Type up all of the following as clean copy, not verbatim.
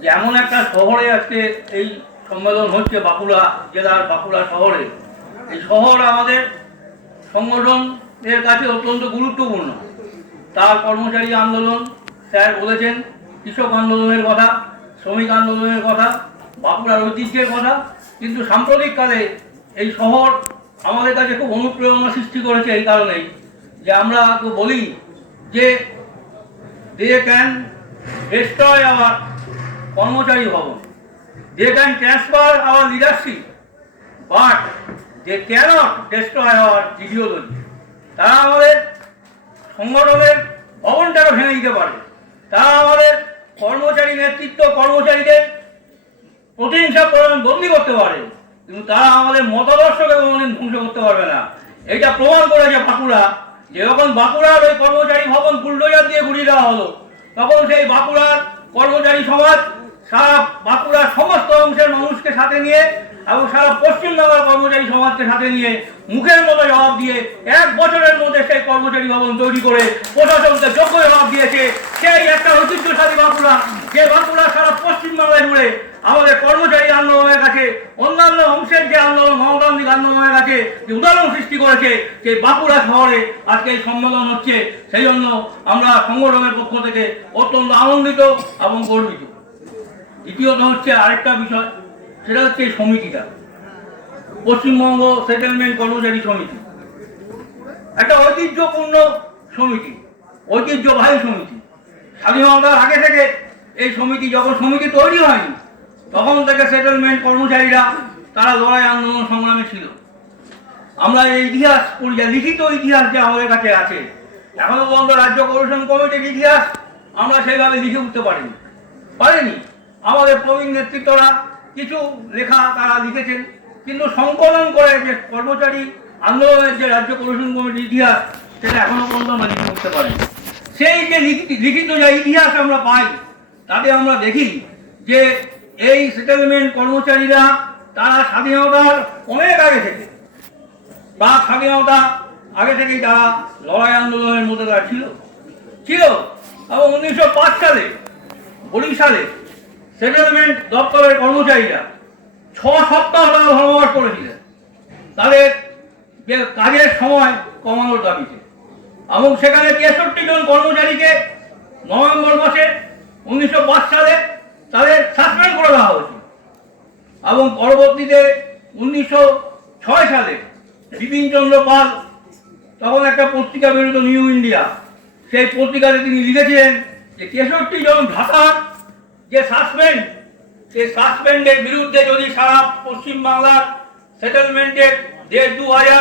যে এমন একটা শহরে আজকে এই সম্মেলন হচ্ছে, বাঁকুড়া জেলার বাঁকুড়া শহরে। এই শহর আমাদের সংগঠনের কাছে অত্যন্ত গুরুত্বপূর্ণ। তার কর্মচারী আন্দোলন, স্যার বলেছেন কৃষক আন্দোলনের কথা, শ্রমিক আন্দোলনের কথা, বাঁকুড়ার ঐতিহ্যের কথা, কিন্তু সাম্প্রতিককালে এই শহর আমাদের কাছে খুব অনুপ্রেরণা সৃষ্টি করেছে এই কারণেই যে আমরা তো বলি যে দে ক্যান ডেস্ট্রয় আওয়ার কর্মচারী ভবন, they can transfer our leadership, but they can't destroy our ideology. তারা আমাদের সংগঠনের ভবনটাকে ভেঙে দিতে পারে, তারা আমাদের কর্মচারী নেতৃত্ব, কর্মচারীদের প্রতিহিংসা বদলি করতে পারে, কিন্তু তারা আমাদের মতাদর্শকে কোনোদিন ধ্বংস করতে পারবে না। এটা প্রমাণ করেছে বাঁকুড়া। যে যখন বাঁকুড়ার ওই কর্মচারী ভবন বুলডোজার দিয়ে ঘুরিয়ে দেওয়া হলো, তখন সেই বাঁকুড়ার কর্মচারী সমাজ সারা বাঁকুড়ার সমস্ত অংশের মানুষকে সাথে নিয়ে এবং সারা পশ্চিমবাংলার কর্মচারী সমাজকে সাথে নিয়ে মুখের মতো জবাব দিয়ে 1 বছরের মধ্যে সেই কর্মচারী ভবন তৈরি করে প্রশাসনকে যোগ্য জবাব দিয়েছে। সেই একটা ঐতিহ্যশালী বাঁকুড়া, যে বাঁকুড়া সারা পশ্চিমবাংলায় জুড়ে আমাদের কর্মচারী আন্দোলনের কাছে, অন্যান্য অংশের যে আন্দোলন, গণতান্ত্রিক আন্দোলনের কাছে যে উদাহরণ সৃষ্টি করেছে, সেই বাঁকুড়া শহরে আজকে এই সম্মেলন হচ্ছে। সেই জন্য আমরা সংগঠনের পক্ষ থেকে অত্যন্ত আনন্দিত এবং গর্বিত। দ্বিতীয়ত হচ্ছে আরেকটা বিষয়, সেটা হচ্ছে এই সমিতিটা, পশ্চিমবঙ্গ সেটেলমেন্ট কর্মচারী সমিতি, একটা ঐতিহ্যপূর্ণ সমিতি, ঐতিহ্যবাহী সমিতি। স্বাধীনতার আগে থেকে এই সমিতি, যখন সমিতি তৈরি হয়নি তখন থেকে সেটেলমেন্ট কর্মচারীরা তারা লড়াই আন্দোলন সংগ্রামে ছিল। আমরা এই ইতিহাস পড়ি, লিখিত ইতিহাস যে আমাদের কাছে আছে, এখনো পর্যন্ত রাজ্য কোঅর্ডিনেশন কমিটির ইতিহাস আমরা সেইভাবে লিখে উঠতে পারিনি। আমাদের প্রবীণ নেতৃত্বরা কিছু লেখা তারা লিখেছেন, কিন্তু সংকলন করে যে কর্মচারী আন্দোলনের যে রাজ্য কোঅর্ডিনেশন কমিটির ইতিহাস, সেটা এখনো পর্যন্ত আমরা লিখে উঠতে পারিনি। সেই যে লিখিত যে ইতিহাস আমরা পাই, তাতে আমরা দেখি যে এই সেটেলমেন্ট কর্মচারীরা তারা স্বাধীনতার অনেক আগে থেকে, প্রাক স্বাধীনতা আগে থেকেই তারা লড়াই আন্দোলনের মধ্যে তারা ছিল এবং 1905 সালে বরিশালে সেটেলমেন্ট দপ্তরের কর্মচারীরা 6 সপ্তাহ তারা ধর্মঘট করেছিলেন তাদের যে কাজের সময় কমানোর দাবিতে, এবং সেখানে 63 জন কর্মচারীকে নভেম্বর মাসে 1905 সালে তাদের সাসপেন্ড করে দেওয়া হয়েছিল। এবং পরবর্তীতে 1906 সালে বিপিন চন্দ্র পাল তখন একটা পত্রিকা বেরোত, নিউ ইন্ডিয়া, সেই পত্রিকাতে তিনি লিখেছিলেন যে 63 জন ভ্রাতার যে সাসপেন্ড, সেই সাসপেন্ডের বিরুদ্ধে যদি সারা পশ্চিমবাংলার সেটেলমেন্টের 1,500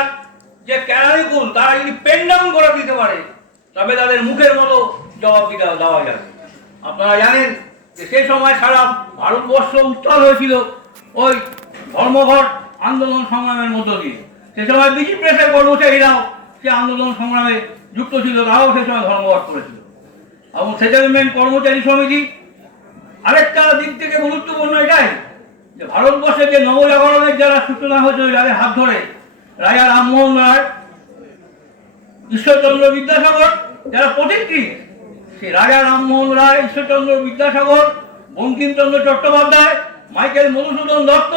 যে ক্যানারিকুল তারা যদি পেন ডাউন করে দিতে পারে, তবে তাদের মুখের মতো জবাব দেওয়া যাবে। আপনারা জানেন যে সেই সময় সারা ভারতবর্ষ উত্তাল হয়েছিল ওই ধর্মঘট আন্দোলন সংগ্রামের মধ্য দিয়ে। সে সময় বিজি প্রেসের কর্মচারীরাও সে আন্দোলন সংগ্রামে যুক্ত ছিল, তারাও সে সময় ধর্মঘট করেছিল। এবং সেটেলমেন্ট কর্মচারী সমিতি আরেকটা দিক থেকে গুরুত্বপূর্ণ এটাই যে ভারতবর্ষের যে নবজাগরণের যারা সূচনা হয়েছিল, যাদের হাত ধরে রাজা রামমোহন রায়, ঈশ্বরচন্দ্র বিদ্যাসাগর যারা প্রতিকৃত, সেই রাজা রামমোহন রায়, ঈশ্বরচন্দ্র বিদ্যাসাগর, বঙ্কিমচন্দ্র চট্টোপাধ্যায়, মাইকেল মধুসূদন দত্ত,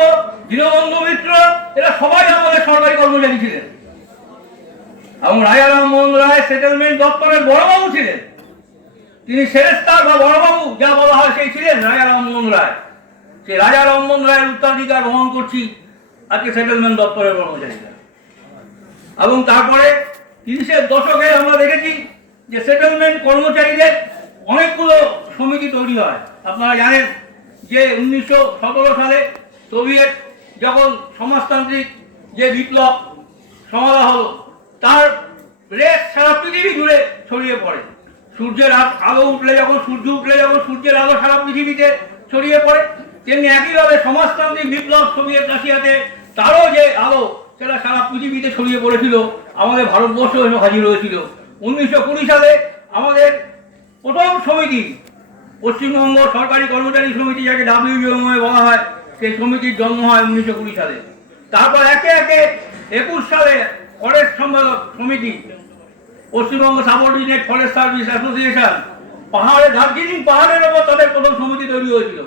দীনবন্ধু মিত্র, এরা সবাই আমাদের সরকারি কর্মচারী ছিলেন। এবং রাজা রামমোহন রায় সেটেলমেন্ট দপ্তরের বড়বাবু ছিলেন, তিনি সেরেস্তার বা বড়বাবু যা বলা হয় সেই ছিলেন রাজা রামমোহন রায়। সেই রাজা রামমোহন রায়ের উত্তরাধিকার বহন করছি আজকে সেটেলমেন্ট দপ্তরের কর্মচারীরা। এবং তারপরে 30-এর দশকে আমরা দেখেছি যে সেটেলমেন্ট কর্মচারীদের অনেকগুলো সমিতি তৈরি হয়। আপনারা জানেন যে 1917 সালে সোভিয়েত যখন সমাজতান্ত্রিক যে বিপ্লব সমাধা হলো, তার রেশ সারা পৃথিবী জুড়ে ছড়িয়ে পড়ে। সূর্যের আলো উঠলে যখন সূর্যের আলো সারা পৃথিবীতে ছড়িয়ে পড়ে, তেমনি একইভাবে সমাজতান্ত্রিক বিপ্লব সোভিয়েত রাশিয়াতে তারও যে আলো সেটা সারা পৃথিবীতে ছড়িয়ে পড়েছিল, আমাদের ভারতবর্ষ এসে হাজির হয়েছিল। 1920 সালে আমাদের প্রথম সমিতি, পশ্চিমবঙ্গ সরকারি কর্মচারী সমিতি, যাকে WUMA বলা হয়, সেই সমিতির জন্ম হয় 1920 সালে। তারপর একে একে 21 সালে ফরেস্ট সম্পাদক সমিতি, Paschimbanga subordinate forest service association, Darjeeling পাহাড়ের ওপর তাদের প্রথম সমিতি তৈরি হয়েছিল।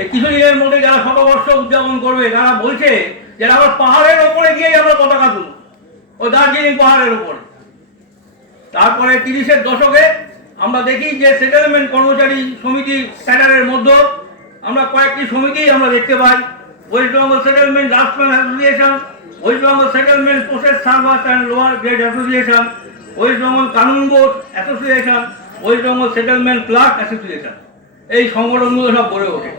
এই কিছুদিনের মধ্যে যারা শতবর্ষ উদযাপন করবে তারা বলছে যে আবার পাহাড়ের ওপরে গিয়ে আমরা পতাকা তুলব, ওই দার্জিলিং পাহাড়ের ওপরে। তারপরে 30-এর দশকে আমরা দেখি যে সেটেলমেন্ট কর্মচারী সমিতি ক্যাডারের মধ্যে আমরা কয়েকটি সমিতি আমরা দেখতে পাই। West Bengal settlement draftsman association, West Bengal settlement process servers and lower grade association, West Bengal কানুন board association, West Bengal settlement clerk association. এই সংগঠনগুলো সব গড়ে ওঠে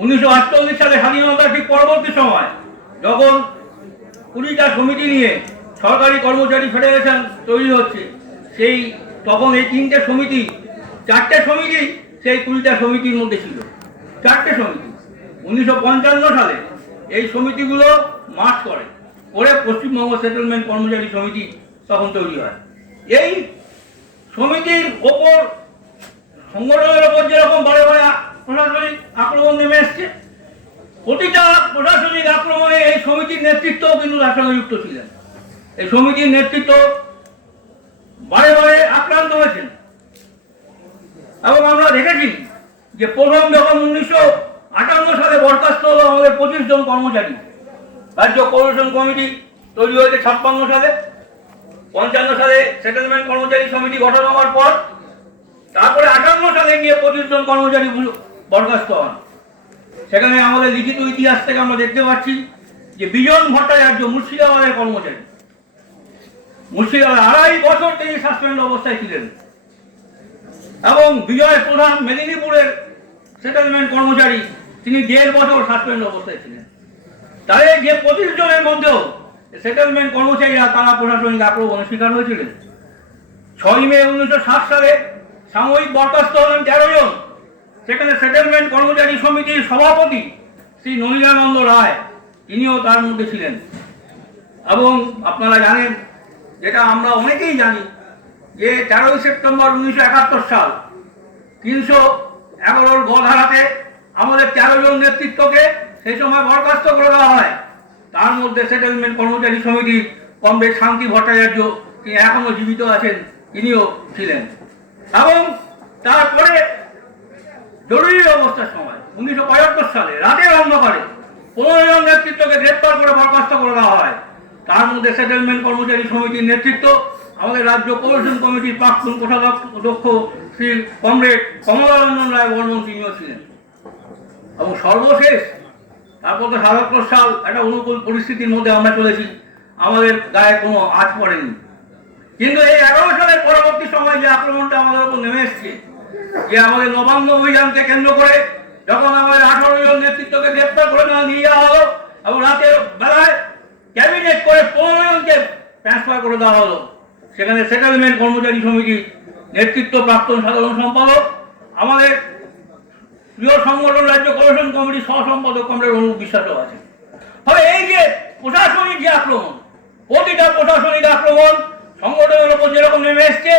1948 সালে স্বাধীনতার ঠিক পরবর্তী সময়, যখন 20টা সমিতি নিয়ে সরকারি কর্মচারী ফেডারেশন তৈরি হচ্ছে। তখন এই 4টে সমিতি সেই 20টা সমিতির মধ্যে ছিল। 4টে সমিতি 1955 সালে এই সমিতিগুলো মার্চ করে পশ্চিমবঙ্গ সেটেলমেন্ট কর্মচারী সমিতি তখন তৈরি হয়। এই সমিতির ওপর সংগঠনের ওপর যেরকম বারে বারে প্রশাসনিক আক্রমণ নেমে এসছে, প্রতিটা প্রশাসনিক আক্রমণে এই সমিতির নেতৃত্বও কিন্তু তার সঙ্গে যুক্ত ছিলেন। এই সমিতির নেতৃত্ব বারে বারে আক্রান্ত হয়েছেন এবং আমরা দেখেছি যে প্রথম যখন 1958 সালে বরখাস্ত হলো আমাদের 25 জন কর্মচারী, রাজ্য কোঅর্ডিনেশন কমিটি তৈরি হয়েছে 56 সালে। 55 সালে সেটেলমেন্ট কর্মচারী সমিতি গঠন হওয়ার পর তারপরে 58 সালে গিয়ে 25 জন কর্মচারী বরখাস্ত হন। সেখানে আমাদের লিখিত ইতিহাস থেকে আমরা দেখতে পাচ্ছি যে বিজন ভট্টাচার্য মুর্শিদাবাদের কর্মচারী, মুর্শিদাবাদ 2.5 বছর তিনি সাসপেন্ড অবস্থায় ছিলেন, এবং বিজয় প্রধান মেদিনীপুরের সেটেলমেন্ট কর্মচারী তিনি 1.5 বছর সাসপেন্ড অবস্থায় ছিলেন। তাহলে যে 25 জনের মধ্যেও সেটেলমেন্ট কর্মচারীরা তারা প্রশাসনিক আক্রমণের শিকার হয়েছিলেন। 6 মে 1960 সালে সাময়িক বরখাস্ত হলেন 13 জন। সেখানে সেটেলমেন্ট কর্মচারী সমিতির সভাপতি শ্রী নলিনানন্দ রায়, তিনিও তার মধ্যে ছিলেন। এবং আপনারা জানেন, যেটা আমরা অনেকেই জানি, যে 13 সেপ্টেম্বর 1971 সাল 311 গধারাতে আমাদের 13 জন নেতৃত্বকে সেই সময় বরখাস্ত করে দেওয়া হয়। তার মধ্যে সেটেলমেন্ট কর্মচারী সমিতির কমরেড শান্তি ভট্টাচার্য, তিনি এখনো জীবিত আছেন, তিনিও ছিলেন। এবং তারপরে জরুরি অবস্থার সময় 1975 সালে রাতের অন্ধকারে 15 জন নেতৃত্বকে গ্রেপ্তার করে বরখাস্ত করে দেওয়া হয়। তার মধ্যে সেটেলমেন্ট কর্মচারী সমিতির নেতৃত্ব আমাদের রাজ্য কোঅর্ডিনেশন কমিটির প্রাক্তন কোষাধ্যক্ষ শ্রী কমরেড কমলারঞ্জন রায় বর্মন, তিনিও ছিলেন। এবং সর্বশেষ তারপর তো 77 সাল একটা অনুকূল পরিস্থিতির মধ্যে আমরা চলেছি, আমাদের গায়ে কোনো আঁচ পড়েনি। কিন্তু এই 11 সালের পরবর্তী সময় যে আক্রমণটা আমাদের উপর নেমে এসছে, যে আমাদের নবান্ন অভিযানকে কেন্দ্র করে যখন আমাদের 18 জন নেতৃত্বকে গ্রেপ্তার করে নিয়ে যাওয়া হলো এবং রাতের বেলায় ক্যাবিনেট করে 15 জনকে ট্রান্সফার করে দেওয়া হলো। সেখানে সেটেলমেন্ট কর্মচারী সমিতির নেতৃত্ব প্রাক্তন সাধারণ সম্পাদক, আমাদের প্রিয় সংগঠন রাজ্য কোঅর্ডিনেশন কমিটির সহ সম্পাদক কমরেড অনুপ বিশ্বাসও আছে। ফলে এই যে প্রশাসনিক যে আক্রমণ, প্রতিটা প্রশাসনিক আক্রমণ সংগঠনের উপর যেরকম নেমে এসছে,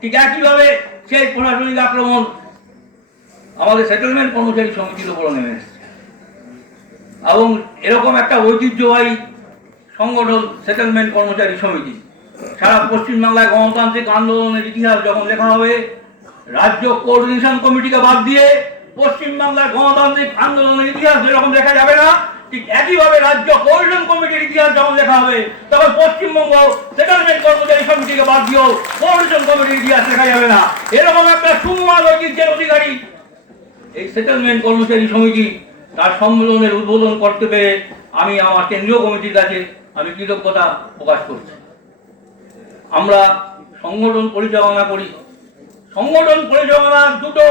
ঠিক একইভাবে সেই প্রশাসনিক আক্রমণ আমাদের সেটেলমেন্ট কর্মচারী সমিতির উপর নেমে এসছে। এবং এরকম একটা ঐতিহ্যবাহী সংগঠন সেটেলমেন্ট কর্মচারী সমিতি, সারা পশ্চিমবাংলায় গণতান্ত্রিক আন্দোলনের ইতিহাস যখন লেখা হবে, রাজ্য কোঅর্ডিনেশন কমিটিকে বাদ দিয়ে পশ্চিমবাংলার গণতান্ত্রিক আন্দোলনের ইতিহাস যেরকম লেখা যাবে না, ঠিক একইভাবে রাজ্য কোঅর্ডিনেশন কমিটির ইতিহাস যখন লেখা হবে, তখন পশ্চিমবঙ্গ সেটেলমেন্ট কর্মচারী সমিতিকে বাদ দিয়েও কোঅর্ডিনেশন কমিটির ইতিহাস লেখা যাবে না। এরকম একটা সুমহান ঐতিহ্যের অধিকারী এই সেটেলমেন্ট কর্মচারী সমিতি, তার সম্মেলনের উদ্বোধন করতে পেরে আমি আমার কেন্দ্রীয় কমিটির কাছে আমি কৃতজ্ঞতা প্রকাশ করছি। আমরা সংগঠন পরিচালনা করি, সংগঠন পরিচালনার দুটো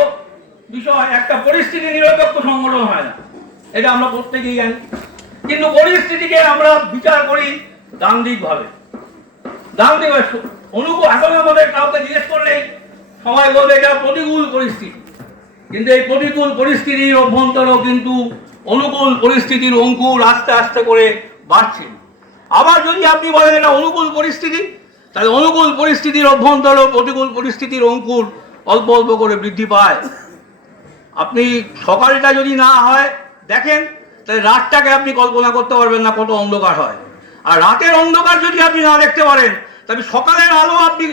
বিষয়, একটা পরিস্থিতি নিরপেক্ষ সংগঠন হয় না, এটা আমরা প্রত্যেকেই জানি। কিন্তু পরিস্থিতিকে আমরা বিচার করি দান্দিকভাবে। এখন আমাদের কাউকে জিজ্ঞেস করলেই সবাই বলবে এটা প্রতিকূল পরিস্থিতি, কিন্তু এই প্রতিকূল পরিস্থিতির অভ্যন্তরেও কিন্তু অনুকূল পরিস্থিতির অঙ্কুর আস্তে আস্তে করে বাড়ছে। আবার যদি আপনি বলেন এটা অনুকূল পরিস্থিতি, তাহলে অনুকূল পরিস্থিতির অভ্যন্তরেও প্রতিকূল পরিস্থিতির অঙ্কুর অল্প অল্প করে বৃদ্ধি পায়। আপনি সকালটা যদি না হয় দেখেন, তাহলে রাতটাকে আপনি কল্পনা করতে পারবেন না কত অন্ধকার হয়। আর রাতের অন্ধকার যদি আপনি না দেখতে পারেন, তবে সকালের আলো আপনি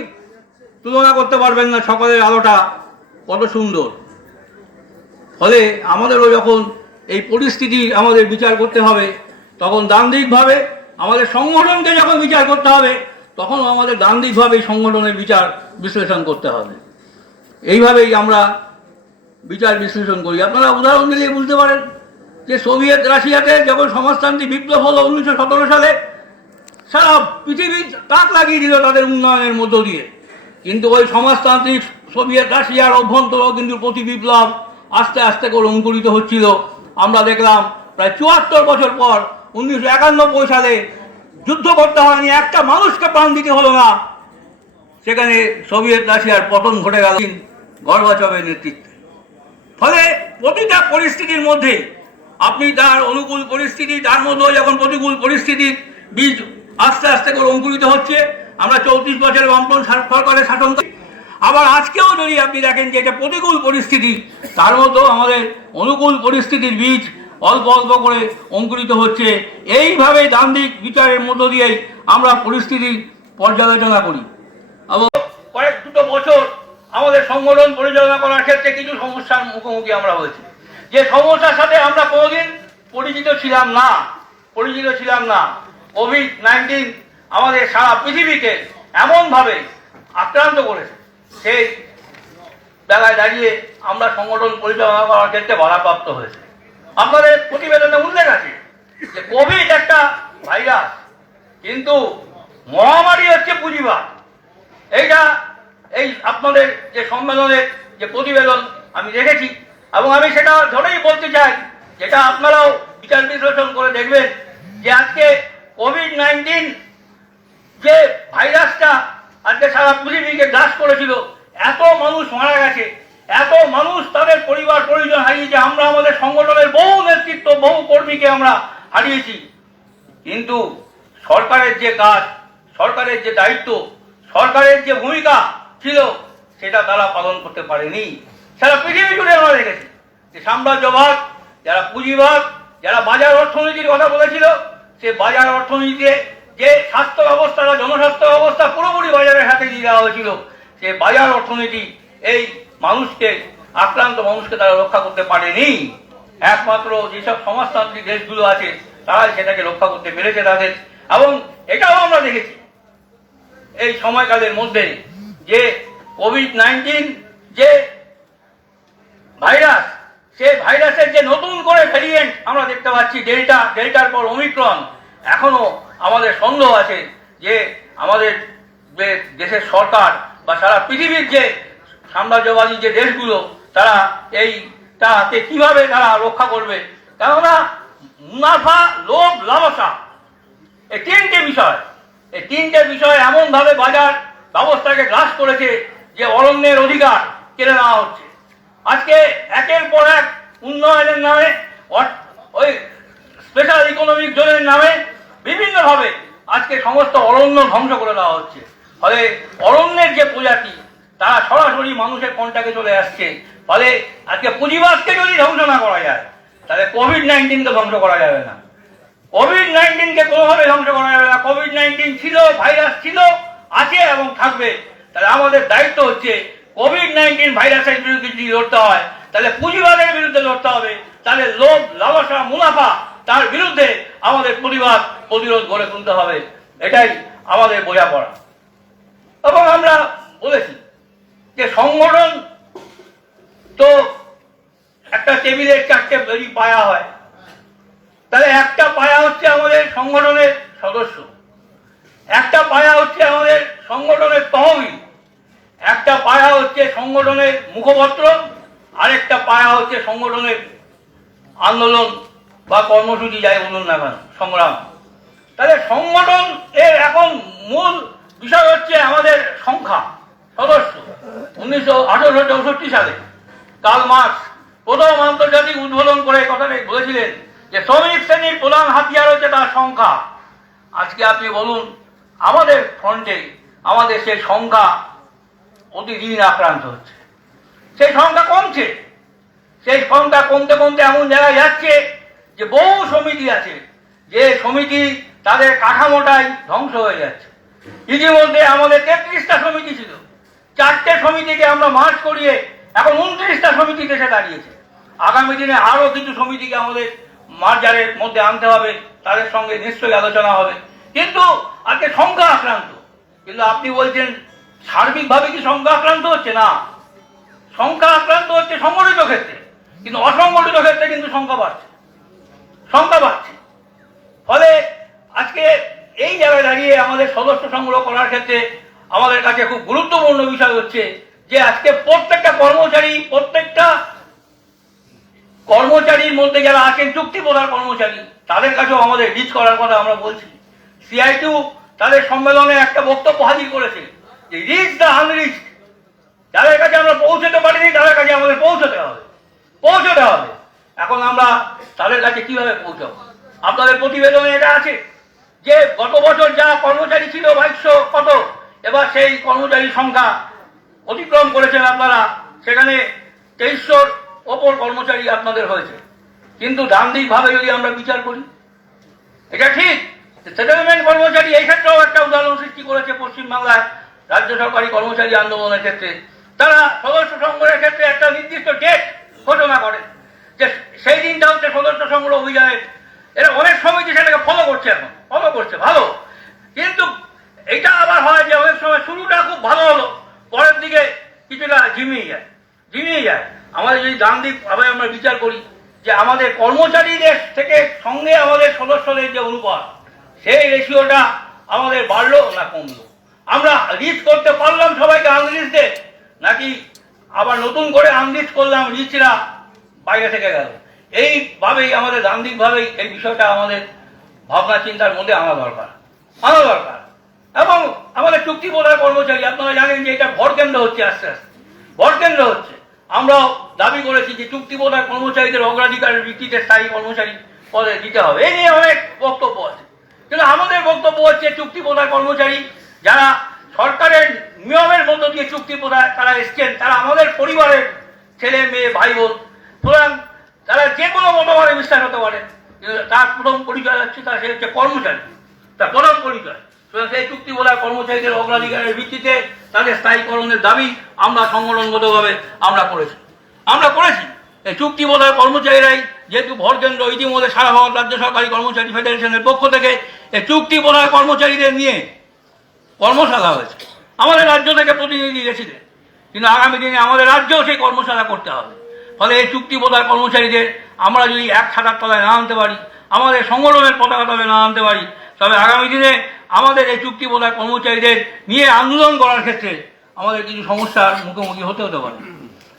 তুলনা করতে পারবেন না সকালের আলোটা কত সুন্দর। ফলে আমাদেরও যখন এই পরিস্থিতি আমাদের বিচার করতে হবে, তখন দান্দিকভাবে আমাদের সংগঠনকে যখন বিচার করতে হবে, তখন আমাদের দান্দিকভাবে সংগঠনের বিচার বিশ্লেষণ করতে হবে। এইভাবেই আমরা বিচার বিশ্লেষণ করি। আপনারা উদাহরণ দিলে বুঝতে পারেন যে সোভিয়েত রাশিয়াতে যখন সমাজতান্ত্রিক বিপ্লব হলো 1917 সালে, সারা পৃথিবী তাক লাগিয়ে দিল তাদের উন্নয়নের মধ্য দিয়ে। কিন্তু ওই সমাজতান্ত্রিক সোভিয়েত রাশিয়ার অভ্যন্তরেও কিন্তু প্রতি বিপ্লব আস্তে আস্তে করে অঙ্কুরিত হচ্ছিল। আমরা দেখলাম প্রায় 74 বছর পর 1991 সালে যুদ্ধ করতে হয়নি, একটা মানুষকে প্রাণ দিতে হলো না, সেখানে সোভিয়েত রাশিয়ার পতন ঘটে গেল গর্বাচভের নেতৃত্বে। ফলে প্রতিটা পরিস্থিতির মধ্যে আপনি তার অনুকূল পরিস্থিতি, তার মধ্যেও যখন প্রতিকূল পরিস্থিতির বীজ আস্তে আস্তে করে অঙ্কুরিত হচ্ছে। আমরা 34 বছরের বামপন সরকারের শাসন, আবার আজকেও যদি আপনি দেখেন যে এটা প্রতিকূল পরিস্থিতি, তার মধ্যেও আমাদের অনুকূল পরিস্থিতির বীজ অল্প অল্প করে অঙ্কুরিত হচ্ছে। এইভাবে দান্দিক বিচারের মধ্য দিয়েই আমরা পরিস্থিতি পর্যালোচনা করি। এবং দুটো বছর আমাদের সংগঠন পরিচালনা করার ক্ষেত্রে কিছু সমস্যার মুখোমুখি আমরা হয়েছি, যে সমস্যার সাথে আমরা কোনোদিন পরিচিত ছিলাম না। কোভিড-19 আমাদের সারা পৃথিবীকে এমনভাবে আক্রান্ত করেছে, সেই জায়গায় দাঁড়িয়ে আমরা সংগঠন পরিচালনা করার ক্ষেত্রে বাধাপ্রাপ্ত হয়েছে। আপনাদের প্রতিবেদনে উল্লেখ আছে যে কোভিড একটা ভাইরাস, কিন্তু মহামারী হচ্ছে পুঁজিবাদ। এই আপনাদের যে সম্মেলনের যে প্রতিবেদন আমি দেখেছি, এবং আমি সেটা ধরেই বলতে চাই, যেটা আপনারাও বিচার বিশ্লেষণ করে দেখবেন, যে আজকে কোভিড-19 যে ভাইরাসটা আজকে সারা পৃথিবীকে গ্রাস করেছিল, এত মানুষ মারা গেছে, এত মানুষ তাদের পরিবার পরিজন হারিয়েছে। আমরা আমাদের সংগঠনের বহু নেতৃত্ব, বহু কর্মীকে আমরা হারিয়েছি। কিন্তু সরকারের যে কাজ, সরকারের যে দায়িত্ব, সরকারের যে ভূমিকা ছিল, সেটা তারা পালন করতে পারেনি। সারা পৃথিবী জুড়ে আমরা দেখেছি যে সাম্রাজ্যবাদ, যারা পুঁজিবাদ, যারা বাজার অর্থনীতির কথা বলেছিল, সে বাজার অর্থনীতিতে যে স্বাস্থ্য ব্যবস্থাটা, জনস্বাস্থ্য ব্যবস্থা পুরোপুরি বাজারের হাতে দিয়ে দেওয়া হয়েছিল, সে বাজার অর্থনীতি এই মানুষকে, আক্রান্ত মানুষকে তারা রক্ষা করতে পারেনি। একমাত্র যেসব সমাজতান্ত্রিক দেশগুলো আছে, তারাই সেটাকে রক্ষা করতে পেরেছে তাদের। এবং এটাও আমরা দেখেছি এই সময়কালের মধ্যে যে কোভিড-19 যে ভাইরাস, সেই ভাইরাসের যে নতুন করে ভ্যারিয়েন্ট আমরা দেখতে পাচ্ছি, ডেল্টার পর ওমিক্রন, এখনো আমাদের সন্দেহ আছে যে আমাদের যে দেশের সরকার বা সারা পৃথিবীর যে সাম্রাজ্যবাদী যে দেশগুলো, তারা এইটাকে কিভাবে তারা রক্ষা করবে। কেননা মুনাফা, লোভ, লালসা, এই তিনটে বিষয় এমনভাবে বাজার ব্যবস্থাকে গ্রাস করেছে যে অরণ্যের অধিকার কেড়ে নেওয়া হচ্ছে। আজকে একের পর এক উন্নয়নের নামে, ওই স্পেশাল ইকোনমিক জোনের নামে বিভিন্নভাবে আজকে সমস্ত অরণ্য ধ্বংস করে দেওয়া হচ্ছে। ফলে অরণ্যের যে প্রজাতি, তারা সরাসরি মানুষের কন্টাক্টে চলে আসছে। ফলে আজকে পুঁজিবাদকে যদি ধ্বংস না করা যায়, তাহলে কোভিড-19কে ধ্বংস করা যাবে না। কোভিড-19কে কোনোভাবে ধ্বংস করা যাবে না। কোভিড-19 ছিল, ভাইরাস ছিল, আছে এবং থাকবে। তাহলে আমাদের দায়িত্ব হচ্ছে কোভিড-19 ভাইরাসের বিরুদ্ধে যদি লড়তে হয়, তাহলে পুঁজিবাদের বিরুদ্ধে লড়তে হবে। তাহলে লোভ, লালসা, মুনাফা, তার বিরুদ্ধে আমাদের প্রতিরোধ গড়ে তুলতে হবে। এটাই আমাদের বোঝাপড়া। এবং আমরা বলেছি যে সংগঠন তো একটা টেবিলের 4টে বেরি পায়া হয়, তাহলে একটা পায়া হচ্ছে আমাদের সংগঠনের সদস্য, একটা পায়া হচ্ছে আমাদের সংগঠনের তহবিল, একটা পায়া হচ্ছে সংগঠনের মুখপত্র, আরেকটা পায়া হচ্ছে সংগঠনের আন্দোলন বা কর্মসূচি, যাই বলুন না কেন, সংগ্রাম। তাহলে সংগঠন এর এখন মূল বিষয় হচ্ছে আমাদের সংখ্যা, সদস্য। 1864 সালে কার্ল মার্কস প্রথম আন্তর্জাতিক উদ্বোধন করে কথাটা বলেছিলেন যে শ্রমিক শ্রেণীর প্রধান হাতিয়ার হচ্ছে তার সংখ্যা। আজকে আপনি বলুন, আমাদের ফ্রন্টে আমাদের সেই সংখ্যা প্রতিদিন আক্রান্ত হচ্ছে, সেই সংখ্যা কমছে। সেই সংখ্যা কমতে কমতে এমন জায়গায় যাচ্ছে যে বহু সমিতি আছে, যে সমিতি তাদের কাঠামোটাই ধ্বংস হয়ে যাচ্ছে। ইতিমধ্যে আমাদের 33টা সমিতি ছিল, 4টে সমিতিকে আমরা মার্চ করিয়ে এখন 29টা সমিতি দেশে দাঁড়িয়েছে। আগামী দিনে আরো কিছু সমিতিকে আমাদের মার্জারের মধ্যে আনতে হবে, তাদের সঙ্গে নিশ্চয়ই আলোচনা হবে। কিন্তু আজকে সংখ্যা আক্রান্ত, কিন্তু আপনি বলছেন সার্বিকভাবে কি সংখ্যা আক্রান্ত হচ্ছে? না, সংখ্যা আক্রান্ত হচ্ছে সংগঠিত ক্ষেত্রে, কিন্তু অসংগঠিত ক্ষেত্রে কিন্তু সংখ্যা বাড়ছে। ফলে আজকে এই জায়গায় দাঁড়িয়ে আমাদের সদস্য সংগ্রহ করার ক্ষেত্রে আমাদের কাছে খুব গুরুত্বপূর্ণ বিষয় হচ্ছে যে আজকে প্রত্যেকটা কর্মচারীর মধ্যে যারা আছেন চুক্তিপ্রধান কর্মচারী, তাদের কাছেও আমাদের রিচ করার কথা আমরা বলছি। CITU তাদের সম্মেলনে একটা বক্তব্য হাজির করেছে যে রিচ দ্য আনরিচ, যাদের কাছে আমরা পৌঁছতে পারিনি তাদের কাছে আমাদের পৌঁছতে হবে। এখন আমরা তাদের কাছে কিভাবে পৌঁছাবো? আপনাদের প্রতিবেদনে এটা আছে যে গত বছর যা কর্মচারী ছিল 2200 কত, এবার সেই কর্মচারীর সংখ্যা অতিক্রম করেছেন আপনারা, সেখানে 2300-র ওপর কর্মচারী আপনাদের হয়েছে। কিন্তু দান্দিকভাবে যদি আমরা বিচার করি, এটা ঠিক সেটেলমেন্ট কর্মচারী এই ক্ষেত্রেও একটা উদাহরণ সৃষ্টি করেছে পশ্চিমবাংলায় রাজ্য সরকারি কর্মচারী আন্দোলনের ক্ষেত্রে। তারা সদস্য সংগ্রহের ক্ষেত্রে একটা নির্দিষ্ট ডেট ঘোষণা করে যে সেই দিনটা হচ্ছে সদস্য সংগ্রহ অভিযানের। এরা অনেক সমিতি সেটাকে ফলো করছে ভালো, কিন্তু এটা আবার হয় যে অনেক সময় শুরুটা খুব ভালো হলো, পরের দিকে কিছুটা ঝিমিয়ে যায়। আমাদের যদি দান্দিকভাবে আমরা বিচার করি যে আমাদের কর্মচারীদের থেকে সঙ্গে আমাদের সদস্যদের যে অনুপাত, সেই রেশিওটা আমাদের বাড়লো না কমলো? আমরা রিচ করতে পারলাম সবাইকে আনরিচদের, নাকি আবার নতুন করে আনরিচ করলাম, রিচরা বাইরে থেকে গেল? এইভাবেই আমাদের দান্দিকভাবেই এই বিষয়টা আমাদের ভাবনা চিন্তার মধ্যে আনা দরকার। এবং আমাদের চুক্তিপ্রধান কর্মচারী, আপনারা জানেন যে এটা ভরকেন্দ্র হচ্ছে, আস্তে আস্তে আমরাও দাবি করেছি যে চুক্তিপ্রধান কর্মচারীদের অগ্রাধিকারের ভিত্তিতে স্থায়ী কর্মচারী পদে দিতে হবে। এই নিয়ে অনেক বক্তব্য আছে, কিন্তু আমাদের বক্তব্য হচ্ছে চুক্তিপ্রধান কর্মচারী যারা সরকারের নিয়মের মধ্য দিয়ে চুক্তিপ্রধান তারা এসছেন, তারা আমাদের পরিবারের ছেলে মেয়ে ভাই বোন, সুতরাং তারা যে কোনো মতবাদে বিশ্বাস হতে পারে। তার প্রথম পরিচয় হচ্ছে সে হচ্ছে কর্মচারী, তার প্রথম পরিচয়। সুতরাং সেই চুক্তিপ্রধান কর্মচারীদের অগ্রাধিকারের ভিত্তিতে তাদের স্থায়ীকরণের দাবি আমরা সংগঠনগতভাবে আমরা করেছি। এই চুক্তিপ্রধান কর্মচারীরাই যেহেতু ভরকেন্দ্র, ইতিমধ্যে সারা ভারত রাজ্য সরকারি কর্মচারী ফেডারেশনের পক্ষ থেকে এই চুক্তিপ্রধান কর্মচারীদের নিয়ে কর্মশালা হয়েছে। আমাদের রাজ্য থেকে প্রতিনিধি গেছিলেন, কিন্তু আগামী দিনে আমাদের রাজ্যেও সেই কর্মশালা করতে হবে। ফলে এই চুক্তিপ্রধান কর্মচারীদের আমরা যদি এক ছাতার তলায় না আনতে পারি, আমাদের সংগঠনের পতাকা তলে না আনতে পারি, তবে আগামী দিনে আমাদের এই চুক্তিপ্রধান কর্মচারীদের নিয়ে আন্দোলন করার ক্ষেত্রে আমাদের কিছু সমস্যার মুখোমুখি হতে পারে।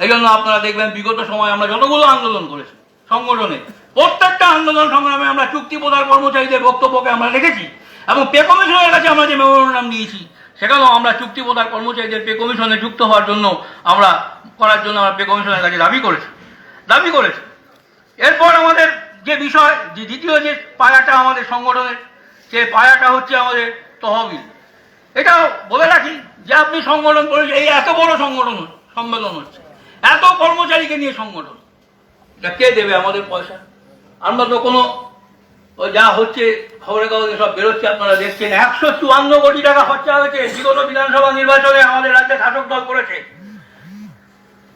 এই জন্য আপনারা দেখবেন বিগত সময় আমরা যতগুলো আন্দোলন করেছি সংগঠনে, প্রত্যেকটা আন্দোলন সংগ্রামে আমরা চুক্তিপ্রধান কর্মচারীদের বক্তব্যকে আমরা রেখেছি, এবং পে কমিশনের কাছে আমরা যে মেমোরেন্ডাম দিয়েছি সেখানেও আমরা চুক্তিপ্রধান কর্মচারীদের পে কমিশনে যুক্ত হওয়ার জন্য আমরা পে কমিশনের কাছে দাবি করেছি। এরপর আমাদের যে বিষয়, যে দ্বিতীয় যে পায়াটা আমাদের সংগঠনের, সে পায়াটা হচ্ছে আমাদের তহবিল। এটাও বলে রাখি যে আপনি সংগঠন করে এই এত বড় সম্মেলন হচ্ছে, এত কর্মচারীকে নিয়ে সংগঠন, এটা কে দেবে আমাদের পয়সা? আমরা তো কোনো যা হচ্ছে খবরের কাগজে সব বেরোচ্ছে, আপনারা দেখছেন 154 কোটি টাকা খরচা হয়েছে বিগত বিধানসভা নির্বাচনে আমাদের রাজ্যে শাসক দল করেছে।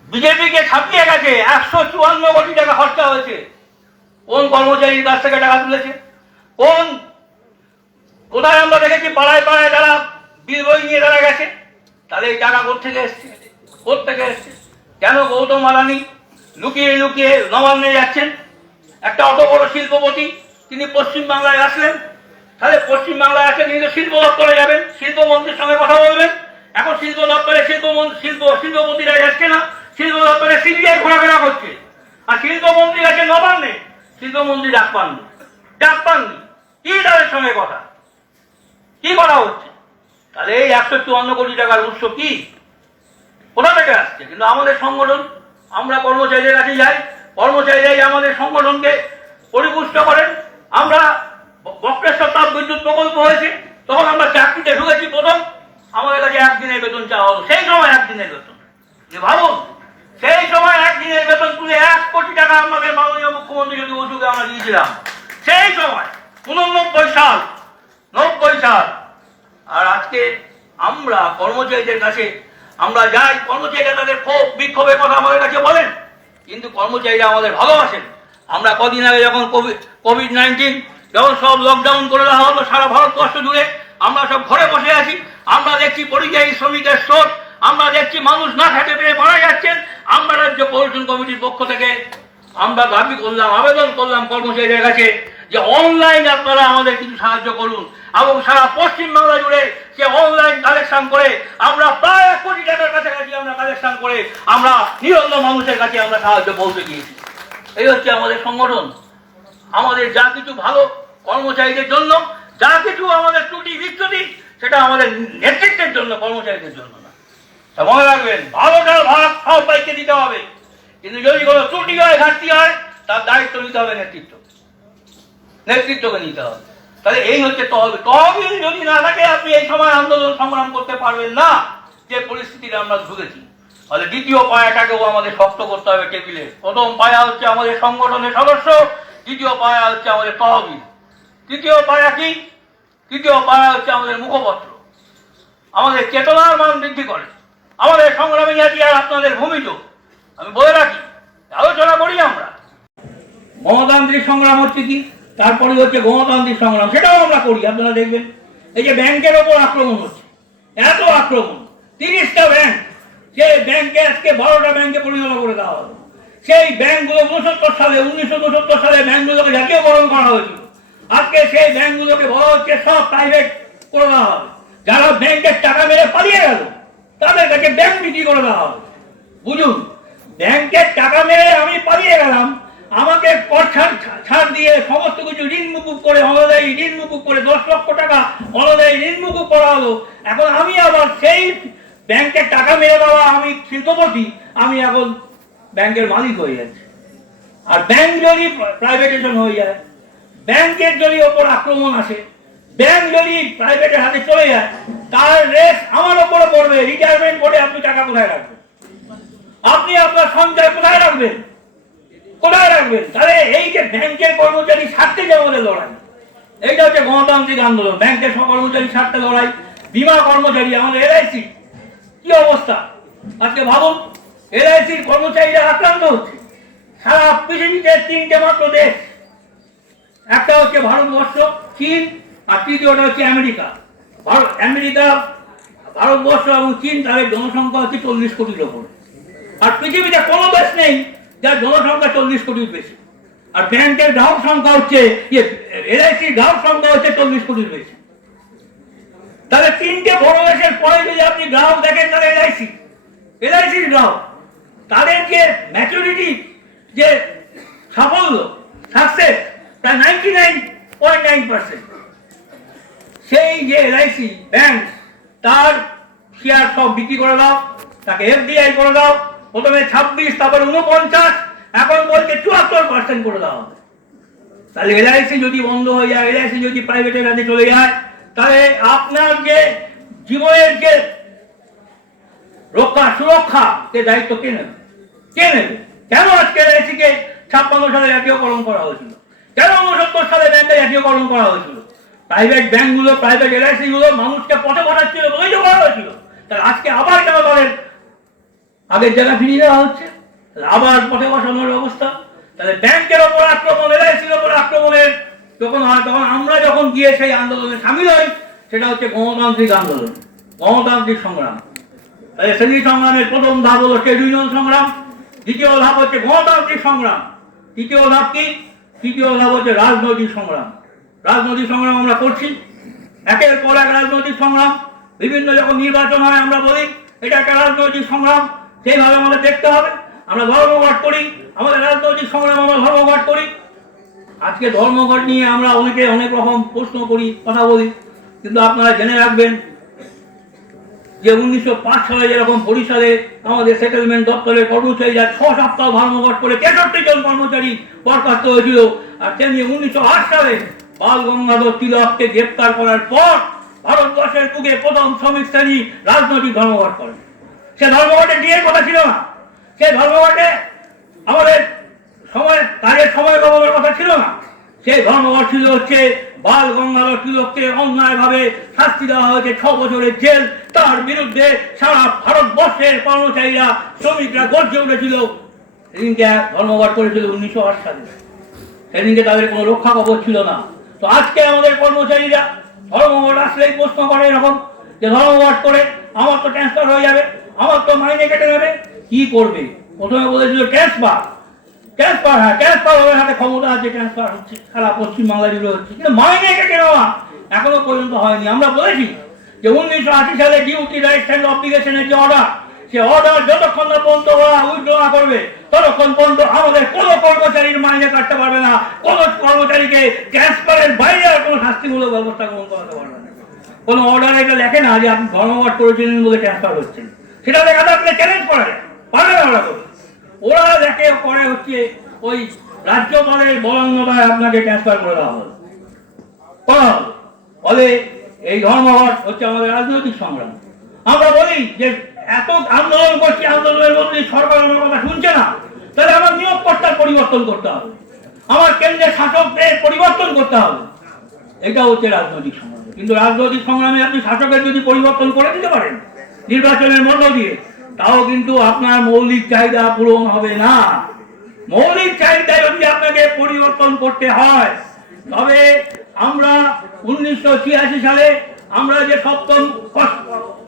বিজেপিকে ছাপিয়ে গেছে, 154 কোটি টাকা খরচা হয়েছে। কোন কর্মচারীর কাছ থেকে টাকা তুলেছে? কোথায় আমরা দেখেছি পাড়ায় যারা বিল বই নিয়ে তারা গেছে? তাহলে এই টাকা কোথেকে এসছে? কেন গৌতম আদানি লুকিয়ে নবান্নে যাচ্ছেন? একটা অত বড় শিল্পপতি তিনি পশ্চিমবাংলায় আসলেন, তাহলে পশ্চিমবাংলায় আসলে তিনি তো শিল্প দপ্তরে যাবেন, শিল্পমন্ত্রীর সঙ্গে কথা বলবেন। এখন শিল্প দপ্তরে শিল্পপতিরা যাচ্ছে না, শিল্প দপ্তরে সিবিআই ঘোরাফেরা করছে, আর শিল্পমন্ত্রী আছে নবান্নে, শিল্পমন্ত্রী ডাক পাননি। কি তাদের সঙ্গে কথা, কি করা হচ্ছে? তাহলে এই 154 কোটি টাকার উৎস কি, কোথা থেকে আসছে? কিন্তু আমাদের সংগঠন, আমরা কর্মচারীদের কাছে যাই, কর্মচারীরাই আমাদের সংগঠনকে পরিপুষ্ট করেন। আমরা বক্রেশ্বর তাপ বিদ্যুৎ প্রকল্প হয়েছে, তখন আমরা চাকরিতে ঢুকেছি, প্রথম আমাদের কাছে একদিনের বেতন চাওয়া হলো। সেই সময় একদিনের বেতন, যে ভাবুন, সেই সময় একদিনের বেতন তুলে 1 কোটি টাকা আমাদের মাননীয় মুখ্যমন্ত্রী যদি ওষুধে আমরা দিয়েছিলাম, সেই সময় 89 সাল। আর আজকে আমরা কর্মচারীদের কাছে আমরা যাই, কর্মচারীরা তাদের ক্ষোভ বিক্ষোভের কথা আমাদের কাছে বলেন, কিন্তু কর্মচারীরা আমাদের ভালোবাসেন। আমরা কদিন আগে যখন কোভিড-19 যখন সব লকডাউন করে দেওয়া হলো সারা ভারতবর্ষ জুড়ে, আমরা সব ঘরে বসে আছি, আমরা দেখছি পরিযায়ী শ্রমিকের স্রোত, আমরা দেখছি মানুষ না খেতে পেরে মারা যাচ্ছেন। আমরা রাজ্য পর্যটন কমিটির পক্ষ থেকে আমরা দাবি করলাম, আবেদন করলাম কর্মচারীদের কাছে যে অনলাইন আপনারা আমাদের কিছু সাহায্য করুন, এবং সারা পশ্চিমবাংলা জুড়ে সে অনলাইন কালেকশন করে আমরা প্রায় 1 কোটি টাকার কাছাকাছি আমরা কালেকশন করে আমরা নিরন্ন মানুষের কাছে আমরা সাহায্য পৌঁছে দিয়েছি। এই হচ্ছে আমাদের সংগঠন। আমাদের যা কিছু ভালো কর্মচারীদের জন্য, যা কিছু আমাদের ত্রুটি বিচ্যুতি, সেটা আমাদের নেতৃত্বের জন্য, কর্মচারীদের জন্য না। মনে রাখবেন, ভালোটার ভাগ সবাইকে দিতে হবে, কিন্তু যদি কোনো ত্রুটি হয়, ঘাটতি হয়, তার দায়িত্ব নিতে হবে নেতৃত্বকে নিতে হবে। তাহলে এই হচ্ছে তহবিল। তহবিল যদি না থাকে আপনি এই সময় আন্দোলন সংগ্রাম করতে পারবেন না, যে পরিস্থিতিতে আমরা ঢুকেছি। তাহলে দ্বিতীয় পায়াটাকেও আমাদের শক্ত করতে হবে টেবিলে। প্রথম পায়া হচ্ছে আমাদের সংগঠনের সদস্য, দ্বিতীয় পায়া হচ্ছে আমাদের তহবিল। তৃতীয় পায়া কি? তৃতীয় পায়া হচ্ছে আমাদের মুখপত্র, আমাদের চেতনার মান বৃদ্ধি করে, আমাদের সংগ্রামী হাতিয়ার আপনাদের ভূমিজ। আমি বলে রাখি, আলোচনা করি আমরা। গণতান্ত্রিক সংগ্রাম হচ্ছে কি, তারপরে হচ্ছে গণতান্ত্রিক সংগ্রাম, সেটাও আমরা করি। আপনারা দেখবেন এই যে ব্যাংকের ওপর আক্রমণ হচ্ছে, এত আক্রমণ, 30টা ব্যাংক, সেই ব্যাংকে আজকে 12টা ব্যাংকে পরিণত করে দেওয়া হলো। সেই ব্যাংকগুলো 1969 সালে ব্যাংকগুলোকে জাতীয়করণ করা হয়েছিল। আজকে সেই ব্যাংকগুলোকে বলা হচ্ছে সব প্রাইভেট করে দেওয়া হবে। যারা ব্যাংকের টাকা মেরে পালিয়ে গেল তাদের কাছে ব্যাংক বিক্রি করে দেওয়া হবে। বুঝুন, ব্যাংকের টাকা মেরে আমি পালিয়ে গেলাম, আমাকে কর ছাড় দিয়ে সমস্ত কিছু ঋণ মুকুব করে, অনদায়ী ঋণ মুকুব করে 10 লক্ষ টাকা অনদায়ী ঋণ মুকুব করা হলো। এখন আমি আবার সেই ব্যাংকের টাকা মেরে দেওয়া আমি শিল্পপতি, আমি এখন ব্যাংকের মালিক হয়ে যাচ্ছি। আর ব্যাংক যদি প্রাইভেটাইজেশন হয়ে যায়, ব্যাংকের যদি ওপর আক্রমণ আসে, ব্যাংক যদি প্রাইভেটের হাতে চলে যায়, তার রেস আমার ওপরে পড়বে। রিটায়ারমেন্ট বোর্ডে আপনি টাকা কোথায় রাখবেন? আপনি আপনার সঞ্চয় কোথায় রাখবেন? তাহলে এই যে ব্যাংকের কর্মচারী স্বার্থে যে আমাদের লড়াই, এইটা হচ্ছে গণতান্ত্রিক আন্দোলন। ব্যাংকের সব কর্মচারী স্বার্থে লড়াই। বীমা কর্মচারী, আমাদের LIC কি অবস্থা আজকে ভাবুন। LICর কর্মচারীরা আক্রান্ত হচ্ছে। সারা পৃথিবীতে 3টে মাত্র দেশ, একটা হচ্ছে ভারতবর্ষ, চীন, আর তৃতীয়টা হচ্ছে আমেরিকা। ভারতবর্ষ এবং চীন, তাদের জনসংখ্যা হচ্ছে 40 কোটির ওপরে। আর পৃথিবীতে কোনো দেশ নেই যার জনসংখ্যা 40 কোটির বেশি। আর ব্যাংকের গ্রাহক সংখ্যা হচ্ছে, LICর গ্রাহক সংখ্যা হচ্ছে 40 কোটির বেশি। তাহলে 3টে বড় দেশের পরে যদি আপনি গ্রাহক দেখেন, তাহলে LICর গ্রাহক, তাদের যে ম্যাচুরিটি, যে সাফল্য, সাকসেস প্রায় 99.9%। সেই যে LIC ব্যাংক, তার শেয়ার সব বিক্রি করে দাও, তাকে FDI করে দাও। প্রথমে 26, তারপরে 49, এখন বলছে 74% করে দেওয়া হবে। তাহলে LIC যদি বন্ধ হয়ে যায়, LIC যদি প্রাইভেটের হাতে চলে যায়, তাহলে আপনার যে জীবনের যে সুরক্ষা, সে দায়িত্ব কে নেবে? কেন আজকে LICকে 56 সালে জাতীয়করণ করা হয়েছিল? কেন 69 সালে ব্যাংকে জাতীয়করণ করা হয়েছিল? প্রাইভেট ব্যাংকগুলো, প্রাইভেট LIC গুলো মানুষকে পথে পাঠাচ্ছিল বলেই তো করা হয়েছিল। তাহলে আজকে আবার কেন তাদের আগের জায়গা ফিরিয়ে দেওয়া হচ্ছে? আবার পথে বসানোর ব্যবস্থা। তাহলে ব্যাংকের ওপর আক্রমণ, LICর ওপর আক্রমণের যখন হয়, তখন আমরা যখন গিয়ে সেই আন্দোলনে সামিল হই, সেটা হচ্ছে গণতান্ত্রিক আন্দোলন, গণতান্ত্রিক সংগ্রাম। তাহলে সেই সংগ্রামের প্রথম ধাপ হলো ট্রেড ইউনিয়ন সংগ্রাম, দ্বিতীয় ধাপ হচ্ছে গণতান্ত্রিক সংগ্রাম, তৃতীয় ধাপ কি? তৃতীয় ধাপ হচ্ছে রাজনৈতিক সংগ্রাম। রাজনৈতিক সংগ্রাম আমরা করছি, একের পর এক রাজনৈতিক সংগ্রাম। বিভিন্ন যখন নির্বাচন হয় আমরা বলি এটা একটা রাজনৈতিক সংগ্রাম, সেইভাবে আমাদের দেখতে হবে। আমরা ধর্মঘট করি, আমাদের রাজনৈতিক সংগ্রাম, আমরা ধর্মঘট করি। আজকে ধর্মঘট নিয়ে আমরা অনেকে অনেক রকম প্রশ্ন করি, কথা বলি, কিন্তু আপনারা জেনে রাখবেন যে 1905 সালে যেরকম বরিশালে আমাদের সেটেলমেন্ট দপ্তরের কর্মচারীরা 6 সপ্তাহ ধর্মঘট করে 63 জন কর্মচারী বরখাস্ত হয়েছিল। আর তেমনি 1908 সালে বাল গঙ্গাধর তিলককে গ্রেপ্তার করার পর ভারতবর্ষের বুকে প্রথম শ্রমিক শ্রেণী রাজনৈতিক ধর্মঘট করে। সে ধর্মঘটে ডিএর কথা ছিল না, সে ধর্মঘটে আমাদের কাজের সময় কমানোর কথা ছিল না, সেই ধর্মঘট ছিল হচ্ছে বাল গঙ্গাধর তিলককে অন্যায়ভাবে শাস্তি দেওয়া হয়েছে 6 বছরের জেল। তার বিরুদ্ধে সারা ভারতবর্ষের কর্মচারীরা শ্রমিকরা গর্জে উঠেছিল। সেদিনকে ধর্মঘট করেছিল 1908 সালে। সেদিনকে তাদের কোনো রক্ষা কবচ ছিল না। তো আজকে আমাদের কর্মচারীরা ধর্মঘট আসলেই প্রশ্ন করে এরকম যে ধর্মঘট করে আমার তো ট্রান্সফার হয়ে যাবে, আমার তো মাইনে কেটে নেবে। কি করবে? প্রথমে বলেছিল ট্রান্সফার হ্যাঁ ট্রান্সফার হবে, হাতে ক্ষমতা আছে, ট্রান্সফার হচ্ছে, সারা পশ্চিমবাংলা জুড়ে হচ্ছে, কিন্তু মাইনে কেটে নেওয়া এখনো পর্যন্ত হয়নি। আমরা বলেছি যে 1980 সালে ডিউটি রাইটস এন্ড অব্লিগেশনের যে অর্ডার, সে অর্ডার যতক্ষণ না পর্যন্ত ওরা উইথড্র করবে ততক্ষণ পর্যন্ত আমাদের কোনো কর্মচারীর মাইনে কাটতে পারবে না, কোনো কর্মচারীকে ট্রান্সফারের বাইরে আর কোনো শাস্তিমূলক ব্যবস্থা গ্রহণ করাতে পারবে না। কোনো অর্ডার এটা লেখে না যে আপনি ধর্মঘট করেছিলেন বলে ট্রান্সফার হচ্ছেন, সেটা লেখা থাকলে চ্যালেঞ্জ করা যায়, পারে না ওরা করবে। ওরা দেখে করে হচ্ছে ওই রাজ্যপালের বলাঙ্গতায় আপনাকে ট্রান্সফার করে দেওয়া হবে। ফলে এই ধর্মঘট হচ্ছে আমাদের রাজনৈতিক সংগ্রাম। আমরা বলি যে এত আন্দোলন করছি, আন্দোলনের মধ্যে সরকার আমার কথা শুনছে না, তাহলে আমার নিয়োগকর্তার পরিবর্তন করতে হবে, আমার কেন্দ্রের শাসকদের পরিবর্তন করতে হবে। এটা হচ্ছে রাজনৈতিক সংগ্রাম। কিন্তু রাজনৈতিক সংগ্রামে আপনি শাসকের যদি পরিবর্তন করে দিতে পারেন নির্বাচনের মধ্য দিয়ে, তাও কিন্তু আপনার মৌলিক চাহিদা পূরণ হবে না। মৌলিক চাহিদা যদি আপনাকে পরিবর্তন করতে হয়, তবে আমরা 1986 সালে আমরা যে 7ম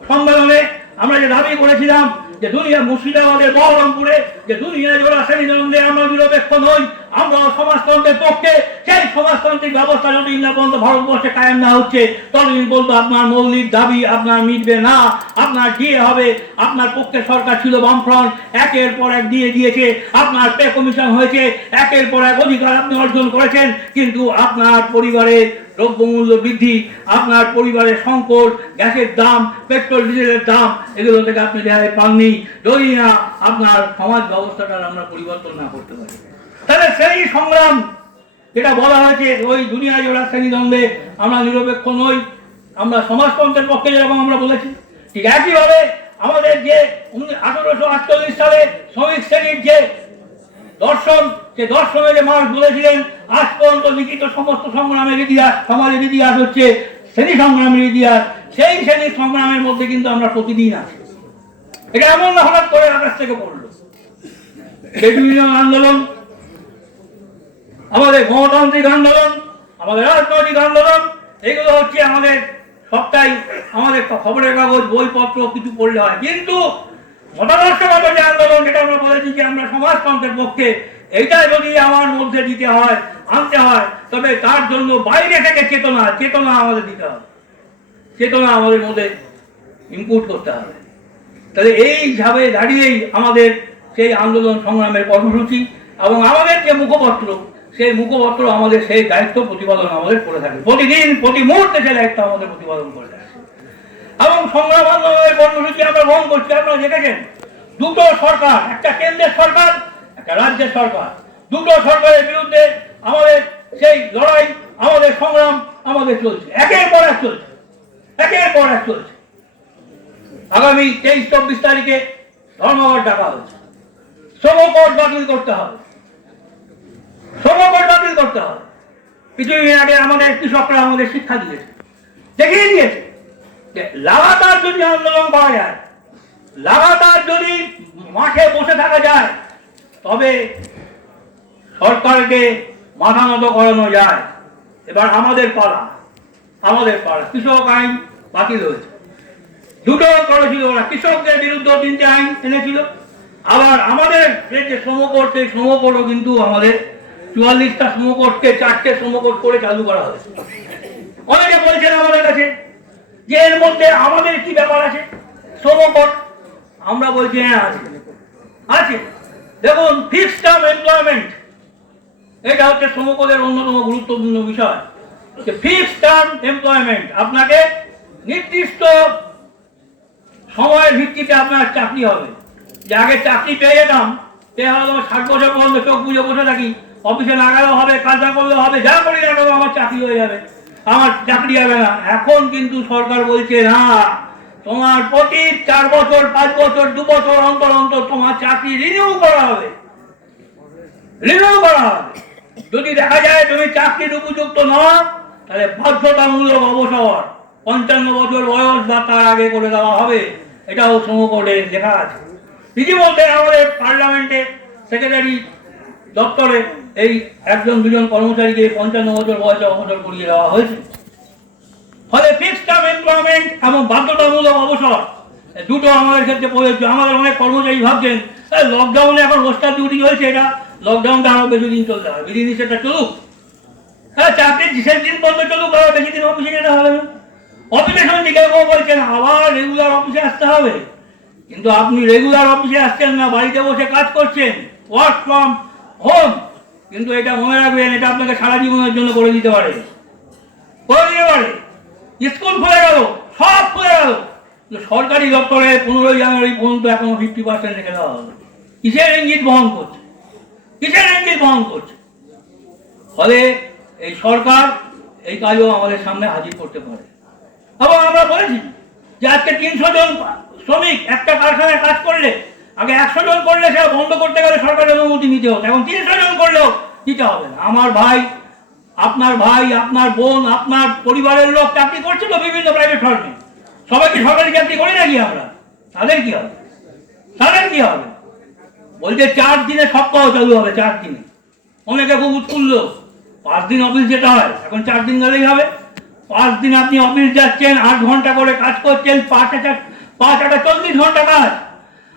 সম্মেলনে আমরা যে দাবি করেছিলাম যে দুনিয়া মুর্শিদাবাদের বহরমপুরে যে দুনিয়া জোড়া শ্রেণীদ্বন্দ্বে আমরা নিরপেক্ষ নই, আমরা সমাজতন্ত্রের পক্ষে, সেই সমাজতান্ত্রিক ব্যবস্থা যদি না পর্যন্ত ভারতবর্ষে কায়েম না হচ্ছে ততদিন পর্যন্ত আপনার মৌলিক দাবি আপনার মিটবে না, আপনার দিয়ে হবে। আপনার পক্ষে সরকার ছিল বামফ্রন্ট, একের পর এক দিয়ে দিয়েছে, আপনার পে কমিশন হয়েছে, একের পর এক অধিকার আপনি অর্জন করেছেন, কিন্তু আপনার পরিবারের দ্রব্যমূল্য বৃদ্ধি, আপনার পরিবারের সংকট, গ্যাসের দাম, পেট্রোল ডিজেলের দাম, এগুলো থেকে আপনি রেহাই পাননি যদি না আপনার সমাজ ব্যবস্থাটার আমরা পরিবর্তন না করতে পারি। তাহলে সেই সংগ্রাম যেটা বলা হয়েছে ওই দুনিয়া জোড়া শ্রেণীদ্বন্দ্বে আমরা নিরপেক্ষ নই, আমরা সমাজতন্ত্রের পক্ষে যেরকম আমরা বলেছি, ঠিক একইভাবে আমাদের যে 1848 সালে শ্রমিক শ্রেণীর যে দর্শন, সে দর্শনে যে মানুষ বলেছিলেন আজ পর্যন্ত লিখিত সমস্ত সংগ্রামের ইতিহাস, সমাজের ইতিহাস হচ্ছে শ্রেণী সংগ্রামের ইতিহাস। সেই শ্রেণী সংগ্রামের মধ্যে কিন্তু আমরা প্রতিদিন আছি। এটা এমন না হঠাৎ করে আকাশ থেকে পড়লো। বিভিন্ন আন্দোলন, আমাদের গণতান্ত্রিক আন্দোলন, আমাদের রাজনৈতিক আন্দোলন, এগুলো হচ্ছে আমাদের সবটাই আমাদের খবরের কাগজ, বইপত্র কিছু পড়লে হয়, কিন্তু মতাদর্শগত যে আন্দোলন, যেটা আমরা বলেছি যে আমরা সমাজতন্ত্রের পক্ষে, এইটা যদি আমার মধ্যে দিতে হয়, আনতে হয়, তবে তার জন্য বাইরে থেকে চেতনা আমাদের দিতে হবে, চেতনা আমাদের মধ্যে ইনপুট করতে হবে। তাহলে এইভাবে দাঁড়িয়েই আমাদের সেই আন্দোলন সংগ্রামের কর্মসূচি এবং আমাদের যে মুখপত্র, সেই মুখপত্র আমাদের সেই দায়িত্ব প্রতিপালন আমাদের করে থাকে, প্রতিদিন প্রতি মুহূর্তে সেই দায়িত্ব আমাদের প্রতিপালন করে থাকে। এবং সংগ্রাম আন্দোলনের কর্মসূচি আমরা গ্রহণ করছি। আপনারা দেখেছেন দুটো সরকার, একটা কেন্দ্রের সরকার, একটা রাজ্যের সরকার, দুটো সরকারের বিরুদ্ধে আমাদের সেই লড়াই, আমাদের সংগ্রাম আমাদের চলছে, একের পর এক চলছে, একের পর এক চলছে। আগামী 23-24 তারিখে ধর্মঘট ডাকা হয়েছে, শ্রমকোড বাতিল করতে হবে, শ্রমকোড বাতিল করতে হবে। কিছুদিন আগে আমাদের কৃষকরা আমাদের শিক্ষা দিয়েছে, দেখিয়ে দিয়েছে যে লাগাতার যদি আন্দোলন করা যায়, লাগাতার যদি মাঠে বসে থাকা যায়, তবে সরকারকে মাথা নত করানো যায়। এবার আমাদের পালা, কৃষক আইন বাতিল হয়েছে, দুটো করেছিল ওরা, কৃষকদের বিরুদ্ধে 3টে আইন এনেছিল। আবার আমাদের যে শ্রমকোড, সেই শ্রমকোডও কিন্তু আমাদের 44টা শ্রমকোডকে 4টে শ্রমকোড করে চালু করা হয়েছে। অনেকে বলছেন আমাদের কাছে যে এর মধ্যে আমাদের কি ব্যাপার আছে শ্রমকোড, আমরা বলছি হ্যাঁ আছে, আছে। দেখুন, ফিক্সড টার্ম এমপ্লয়মেন্ট, এটা হচ্ছে শ্রমকোডের অন্যতম গুরুত্বপূর্ণ বিষয়। ফিক্সড টার্ম এমপ্লয়মেন্ট, আপনাকে নির্দিষ্ট সময়ের ভিত্তিতে আপনার চাকরি হবে। যে আগে চাকরি পেয়ে যেতাম, 60 বছর পর্যন্ত চোখ বুঝে বসে থাকি, অফিসে লাগালেও হবে, কাজ না করলেও হবে, যা করি না করবো আমার চাকরি হয়ে যাবে, আমার চাকরি হবে না। এখন কিন্তু সরকার বলছে না, তোমার প্রতি 4 বছর, 5 বছর, 2 বছর অন্তর অন্তর তোমার চাকরি রিনিউ করা হবে, রিনিউ করা হবে। যদি দেখা যায় তুমি চাকরির উপযুক্ত নও, তাহলে বাধ্যতামূলক অবসর 55 বছর বয়স বা তার আগে করে দেওয়া হবে। এটাও সমকোর্টে লেখা আছে। ইতিমধ্যে আমাদের পার্লামেন্টে সেক্রেটারি দপ্তরে এই 1-2 কর্মচারীকে 55 বছর বয়সে অবসর করিয়ে দেওয়া হয়েছে। ফলে ফিক্সড টার্ম এমপ্লয়মেন্ট এবং বাধ্যতামূলক অবসর দুটো আমাদের ক্ষেত্রে প্রযোজ্য। আমাদের অনেক কর্মচারী ভাবছেন লকডাউনে এখন রোস্টার ডিউটি হয়েছে, এটা লকডাউনটা আরো বেশি দিন চলতে হবে, বিধিনিষেধটা চলুক, হ্যাঁ চাকরির শেষ দিন পর্যন্ত চলুক, আরো বেশি দিন অফিসে যেতে হবে না। অফিসে শুনছি কেউ বলছেন আবার রেগুলার অফিসে আসতে হবে, কিন্তু আপনি রেগুলার অফিসে আসছেন না, বাড়িতে বসে কাজ করছেন, ওয়ার্ক ফ্রম হোম। কিন্তু এটা মনে রাখবেন, এটা আপনাকে সারা জীবনের জন্য করে দিতে পারে, করে দিতে পারে। স্কুল খুলে গেল, সব খুলে গেল, সরকারি দপ্তরে 15 জানুয়ারি পর্যন্ত এখনো 50% রেখে দেওয়া হলো। কিসের ইঙ্গিত বহন করছে, কিসের ইঙ্গিত বহন করছে? ফলে এই সরকার এই কাজও আমাদের সামনে হাজির করতে পারে। এবং আমরা বলেছি যে আজকে 300 জন শ্রমিক একটা কারখানায় কাজ করলে, আগে 100 জন করলে সেটা বন্ধ করতে গেলে সরকারের অনুমতি নিতে হতো, এখন 300 জন করলেও দিতে হবে না। আমার ভাই, আপনার বোন, আপনার পরিবারের লোক চাকরি করছে তো বিভিন্ন প্রাইভেট ফার্মে, সবাই কি সরকারি চাকরি করি নাকি আমরা? তাদের কি হবে? তাদের কি হবে? বলছে 4 দিনে সপ্তাহ চালু হবে, 4 দিনে। অনেকে খুব উৎফুল্ল, 5 দিন অফিস যেতে হয়, এখন 4 দিন গেলেই হবে। 5 দিন আপনি অফিস যাচ্ছেন, 8 ঘন্টা করে কাজ করছেন, 40 ঘন্টা কাজ,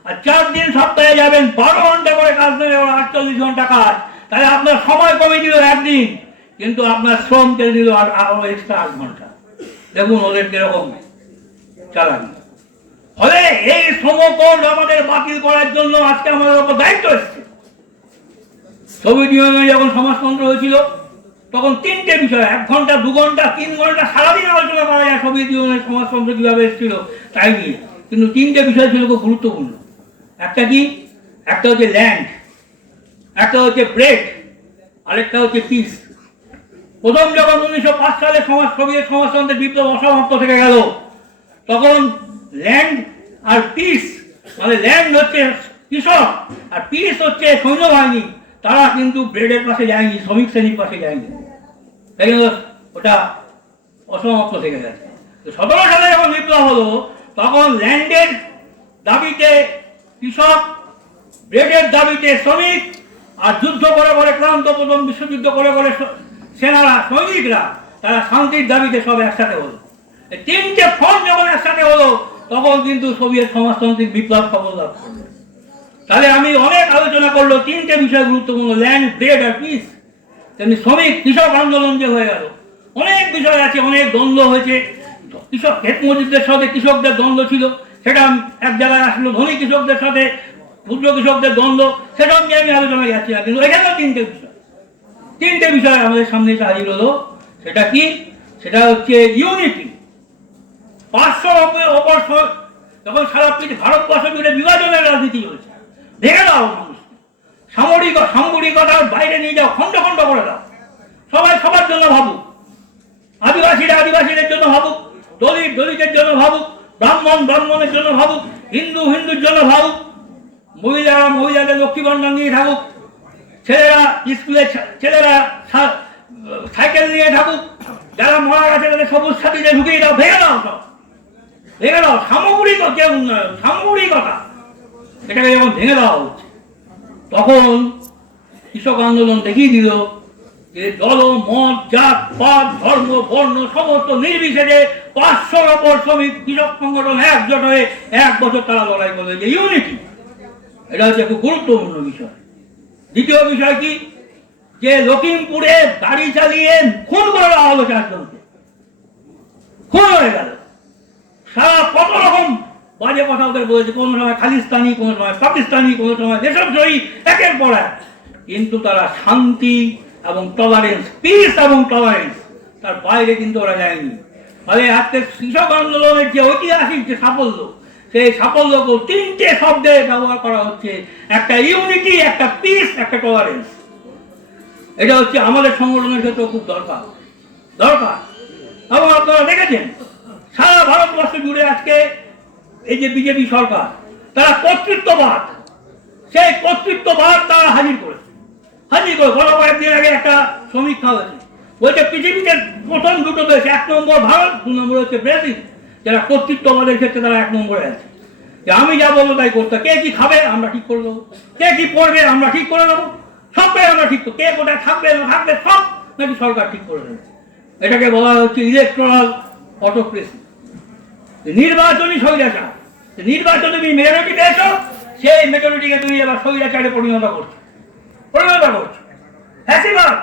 আর 4 দিন সপ্তাহে যাবেন, 12 ঘন্টা করে কাজ দেবে, 48 ঘন্টা কাজ। তাহলে আপনার সময় কমে দিল 1 দিন, কিন্তু আপনার শ্রম কেটে দিল আরো এক্সট্রা 8 ঘন্টা। দেখুন ওদের কিরকম চালানি। ফলে এই শ্রমকোড আমাদের বাতিল করার জন্য আজকে আমাদের উপর দায়িত্ব এসেছে। সোভিয়েত ইউনিয়নে যখন সমাজতন্ত্র হয়েছিল তখন 3টে বিষয়, 1 ঘন্টা, 2 ঘন্টা, 3 ঘন্টা সারাদিন আলোচনা করা যায় সোভিয়েত ইউনিয়নের সমাজতন্ত্র কিভাবে এসেছিল তাই নিয়ে। কিন্তু 3টে বিষয় ছিল খুব গুরুত্বপূর্ণ। একটা কি? একটা হচ্ছে ল্যান্ড, একটা হচ্ছে ব্রেড, আরেকটা হচ্ছে পিস। প্রথম যখন 1905 সালে সোভিয়েত সমাজতন্ত্রের বিপ্লব অসমাপ্ত থেকে গেল, তখন ল্যান্ড আর পিস, মানে ল্যান্ড হচ্ছে কৃষক আর পিস হচ্ছে সৈন্যবাহিনী, তারা কিন্তু ব্রেডের পাশে যায়নি, শ্রমিক শ্রেণীর পাশে যায়নি, ওটা অসমাপ্ত থেকে গেছে। 17 সালে যখন বিপ্লব হলো তখন ল্যান্ডের দাবিতে কৃষক, ব্রেডের দাবিতে শ্রমিক, আর যুদ্ধ করে করে ক্লান্ত, প্রথম বিশ্বযুদ্ধ করে করে সেনারা, সৈনিকরা, তারা শান্তির দাবিতে সব একসাথে হলো। 3টে ফ্রন্ট যখন একসাথে হলো তখন কিন্তু সোভিয়েত সমাজতান্ত্রিক বিপ্লব সফল লাভ করলো। তাহলে আমি অনেক আলোচনা করলো, 3টে বিষয় গুরুত্বপূর্ণ, ল্যান্ড, ব্রেড আর পিস। তেমনি শ্রমিক কৃষক আন্দোলন যে হয়ে গেল, অনেক বিষয় আছে, অনেক দ্বন্দ্ব হয়েছে। কৃষক ক্ষেত মজুরদের সাথে কৃষকদের দ্বন্দ্ব ছিল, সেটা এক জায়গায় আসলো। ধনী কৃষকদের সাথে ক্ষুদ্র কৃষকদের দ্বন্দ্ব, সেটাও নিয়ে আমি আলোচনা যাচ্ছি না। কিন্তু এখানেও 3টে বিষয় আমাদের সামনে এসে হাজির হলো। সেটা কি? সেটা হচ্ছে ইউনিটি। 500 অপর যখন সারা ভারতবর্ষ জুড়ে বিভাজনের রাজনীতি হয়েছে, ভেঙে দাও মানুষ, সামরিকতার বাইরে নিয়ে যাও, খন্ড খন্ড করে দাও, সবাই সবার জন্য ভাবুক, আদিবাসীরা আদিবাসীদের জন্য ভাবুক, দলিত দলিতের জন্য ভাবুক, ব্রাহ্মণ ব্রাহ্মণের জন্য ভাবুক, হিন্দু হিন্দুর জন্য ভাবুক, মহিলারা মহিলাদের লক্ষ্মী ভাণ্ডার নিয়ে থাকুক, ছেলেরা স্কুলে ছেলেরা সাইকেল নিয়ে থাকুক, যারা মারা গেছে তাদের সবুজ সাথীতে ঢুকিয়ে দাও, ভেঙে দাও, সব ভেঙে দাও। সামগ্রিক যে উন্নয়ন, সামগ্রিকতা, এটাকে যখন ভেঙে দেওয়া হচ্ছে, তখন কৃষক আন্দোলন দেখিয়ে দিল যে দল, মত, জাত, পাত, ধর্ম, বর্ণ সমস্ত নির্বিশেষে 500 অপর শ্রমিক কৃষক সংগঠন একজোট হয়ে 1 বছর তারা লড়াই করবে, যে ইউনিটি। এটা হচ্ছে খুব গুরুত্বপূর্ণ বিষয়। দ্বিতীয় বিষয় কি? যে লখিমপুরে গাড়ি চালিয়ে খুন করে দেওয়া হলো 4 জনকে, খুন হয়ে গেল। সারা কত রকম বাজে কথা ওদের বলেছে, কোন সময় খালিস্তানি, কোন সময় পাকিস্তানি, কোন সময় দেশদ্রোহী, একের পর এক। কিন্তু তারা শান্তি এবং টলারেন্স, পিস এবং টলারেন্স, তার বাইরে কিন্তু ওরা যায়নি। ফলে আজকে কৃষক আন্দোলনের যে ঐতিহাসিক যে সাফল্য, সেই সাফল্যকে 3টে শব্দে ব্যবহার করা হচ্ছে, একটা ইউনিটি, একটা পিস, একটা টলারেন্স। এটা হচ্ছে আমাদের সংগঠনের ক্ষেত্রে খুব দরকার। এবং আপনারা দেখেছেন সারা ভারতবর্ষ জুড়ে আজকে এই যে বিজেপি সরকার, তারা কর্তৃত্ববাদ, সেই কর্তৃত্ববাদ তারা হাজির করে গত কয়েকদিন আগে একটা সমীক্ষা হয়েছে, বলছে পৃথিবীতে প্রথম দুটো দেশ, 1 নম্বর ভারত, 2 নম্বর হচ্ছে ব্রাজিল, যারা কর্তৃত্ববাদের ক্ষেত্রে তারা 1 নম্বরে আছে। যে আমি যা বলবো তাই করতে, কে কি খাবে আমরা ঠিক করে দেবো, কে কি পড়বে আমরা ঠিক করে দেবো, সবটাই আমরা ঠিক করবো, কে কোথায় থাকবে না থাকবে সব নাকি সরকার ঠিক করে দেবে। এটাকে বলা হচ্ছে ইলেকট্রাল অটোক্রেসি, নির্বাচনী স্বৈরাচার। নির্বাচনে তুমি মেজরিটি পেয়েছো, সেই মেজরিটিকে তুমি এবার স্বৈরাচারে পরিণত করছো। ফ্যাসিবাদ,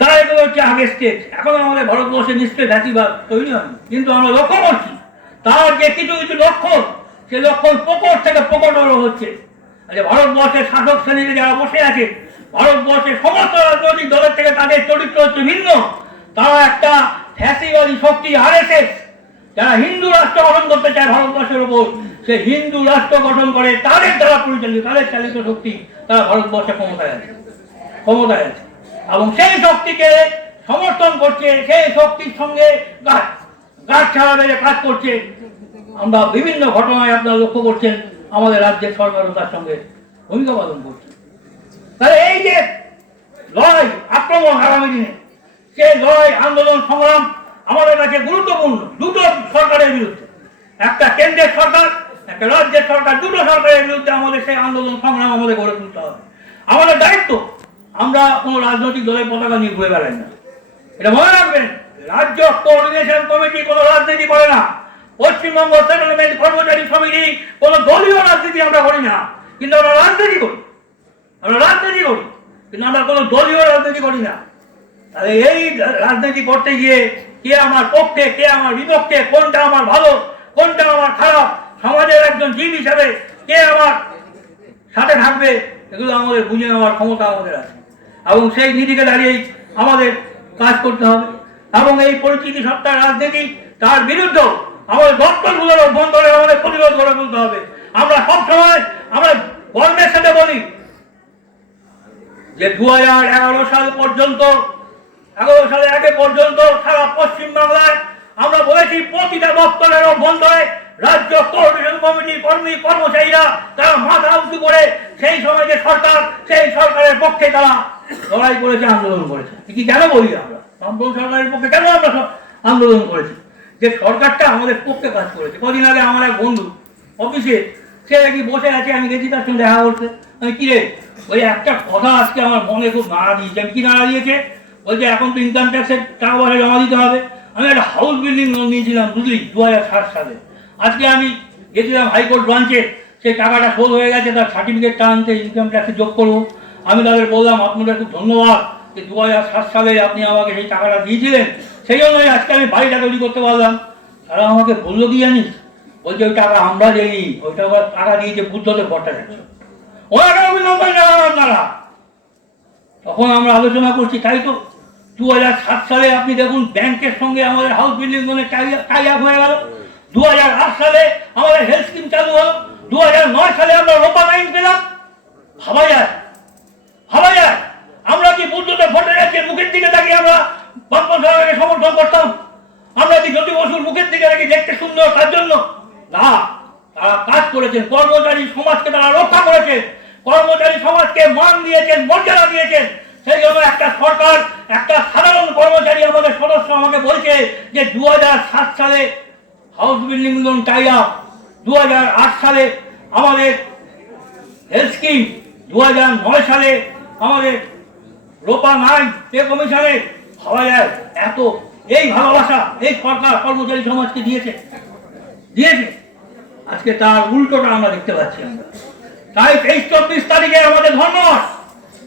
তারা এগুলো হচ্ছে আগের স্টেজ। এখন আমাদের ভারতবর্ষে নিশ্চয়ই ফ্যাসিবাদ তৈরি হয়নি, কিন্তু আমরা লক্ষ্য করছি তার যে কিছু কিছু লক্ষণ, সে লক্ষণ প্রকট থেকে প্রকটতর হচ্ছে। ভারতবর্ষের শাসক শ্রেণীতে যারা বসে আছে, ভারতবর্ষের সমস্ত রাজনৈতিক দলের থেকে তাদের চরিত্র হচ্ছে ভিন্ন। তারা একটা ফ্যাসিবাদী শক্তি আরএসএস, যারা হিন্দু রাষ্ট্র গঠন করতে চায় ভারতবর্ষের উপর, সে হিন্দু রাষ্ট্র গঠন করে তাদের দ্বারা পরিচালিত, তাদের চালিত শক্তি তারা ভারতবর্ষে ক্ষমতায় আছে এবং সেই শক্তিকে সমর্থন করছে, সেই শক্তির সঙ্গে গাছ ছাড়া বেড়ে কাজ করছে। আমরা বিভিন্ন ঘটনায় আপনারা লক্ষ্য করছেন আমাদের রাজ্যের সরকারও তার সঙ্গে ভূমিকা পালন করছে। তাহলে এই যে লড়াই, আক্রমণ আগামী দিনে, সেই লড়াই, আন্দোলন, সংগ্রাম আমাদের কাছে গুরুত্বপূর্ণ। দুটো সরকারের বিরুদ্ধে, একটা কেন্দ্রের সরকার, একটা রাজ্যের সরকার, দুটো সরকারের বিরুদ্ধে আমাদের সেই আন্দোলন সংগ্রাম আমাদের গড়ে তুলতে হবে। আমাদের দায়িত্ব, আমরা কোনো রাজনৈতিক দলের পতাকা নিয়ে ঘুরে বেড়াই না, এটা মনে রাখবেন। রাজ্য কোঅর্ডিনেশন কমিটি কোনো রাজনীতি করে না, পশ্চিমবঙ্গ সেটেলমেন্ট কর্মচারী সমিতি কোনো দলীয় রাজনীতি আমরা করি না, কিন্তু আমরা রাজনীতি করি, কিন্তু আমরা কোনো দলীয় রাজনীতি করি না। তাহলে এই রাজনীতি করতে গিয়ে কে আমার পক্ষে, কে আমার বিপক্ষে, কোনটা আমার ভালো, কোনটা আমার খারাপ, সমাজের একজন জীব হিসাবে কে আমার সাথে থাকবে, এগুলো আমাদের বুঝে নেওয়ার ক্ষমতা আমাদের আছে এবং সেই নীতিকে দাঁড়িয়েই আমাদের কাজ করতে হবে। এবং এই পরিচিতি সত্তার রাজনীতি, তার বিরুদ্ধেও আমাদের দপ্তরগুলোর অভ্যন্তরে আমাদের প্রতিরোধ গড়ে তুলতে হবে। আমরা সবসময় আমরা গর্বের সাথে বলি যে 2011 সাল পর্যন্ত, 11 সালের আগে পর্যন্ত সারা পশ্চিমবাংলায় আমরা বলেছি প্রতিটা দপ্তরের অভ্যন্তরে রাজ্য কোঅর্ডিনেশন কমিটি কর্মচারীরা তারা মাথা উঁচু করে সেই সময় যে সরকার, সেই সরকারের পক্ষে তারা লড়াই করেছে, আন্দোলন করেছে। কি কেন বলি আমরা সরকারের পক্ষে কেন আমরা আন্দোলন করেছি? যে সরকারটা আমাদের পক্ষে কাজ করেছে। কদিন আগে আমার এক বন্ধু অফিসে, সে নাকি বসে আছে, আমি গেছি তার সঙ্গে দেখা করতে। আমি কিরে, ওই একটা কথা আজকে আমার মনে খুব নাড়া দিয়েছে। আমি কি নাড়া দিয়েছে? বলছে এখন তো ইনকাম ট্যাক্সের টাকা পয়সা জমা দিতে হবে। আমি একটা হাউস বিল্ডিং লোন নিয়েছিলাম, বুঝলি, 2007 সালে। আজকে আমি গেছিলাম হাইকোর্ট ব্রাঞ্চে, সেই টাকাটা শোধ হয়ে গেছে, তার সার্টিফিকেটটা আনতে ইনকাম ট্যাক্সে যোগ করবো। আমি তাদের বললাম আপনাদের খুব ধন্যবাদ যে 2007 সালে আপনি আমাকে সেই টাকাটা দিয়েছিলেন, সেই জন্যই আজকে আমি বাড়িটা তৈরি করতে পারলাম। তারা আমাকে বললো কি জানিস? বলছে ওই টাকা আমরা দিইনি, ওই টাকা দিয়েছে বুদ্ধদেব ভট্টাচার্য, ওনাকে অভিনন্দন জানান আপনারা। তখন আমরা আলোচনা করছি, তাই তো 2007 সালে আপনি দেখুন ব্যাংকের সঙ্গে আমাদের হাউস বিল্ডিং লোনের টাই আপ হয়ে গেল। 2008 সালে আমাদের হেলথ স্কিম চালু হলো। 2009 সালে আমরা রোপা লাইন পেলাম। ভাবা যায়? আমরা কি বুদ্ধদেব ভট্টাচার্যের মুখের দিকে তাকিয়ে আমরা বামপন্থী সরকারকে সমর্থন করতাম? আমরা কি জ্যোতি বসুর মুখের দিকে নাকি দেখতে সুন্দর তার জন্য? না, তারা কাজ করেছেন, কর্মচারী সমাজকে তারা রক্ষা করেছেন, কর্মচারী সমাজকে মান দিয়েছেন, মর্যাদা দিয়েছেন। সেই জন্য একটা সরকার, একটা সাধারণ কর্মচারী আমাদের সদস্য আমাকে বলছে যে 2007 সালে house building loan tie up, 2008 সালে আমাদের হেলথ স্কিম, 2009 সালে আমাদের রোপা নাই পে কমিশনে। ভাবা যায়? এত এই ভালোবাসা এই সরকার কর্মচারী সমাজকে দিয়েছে। আজকে তার উল্টোটা আমরা দেখতে পাচ্ছি। আমরা তাই 23-24 তারিখে আমাদের ধর্মঘট,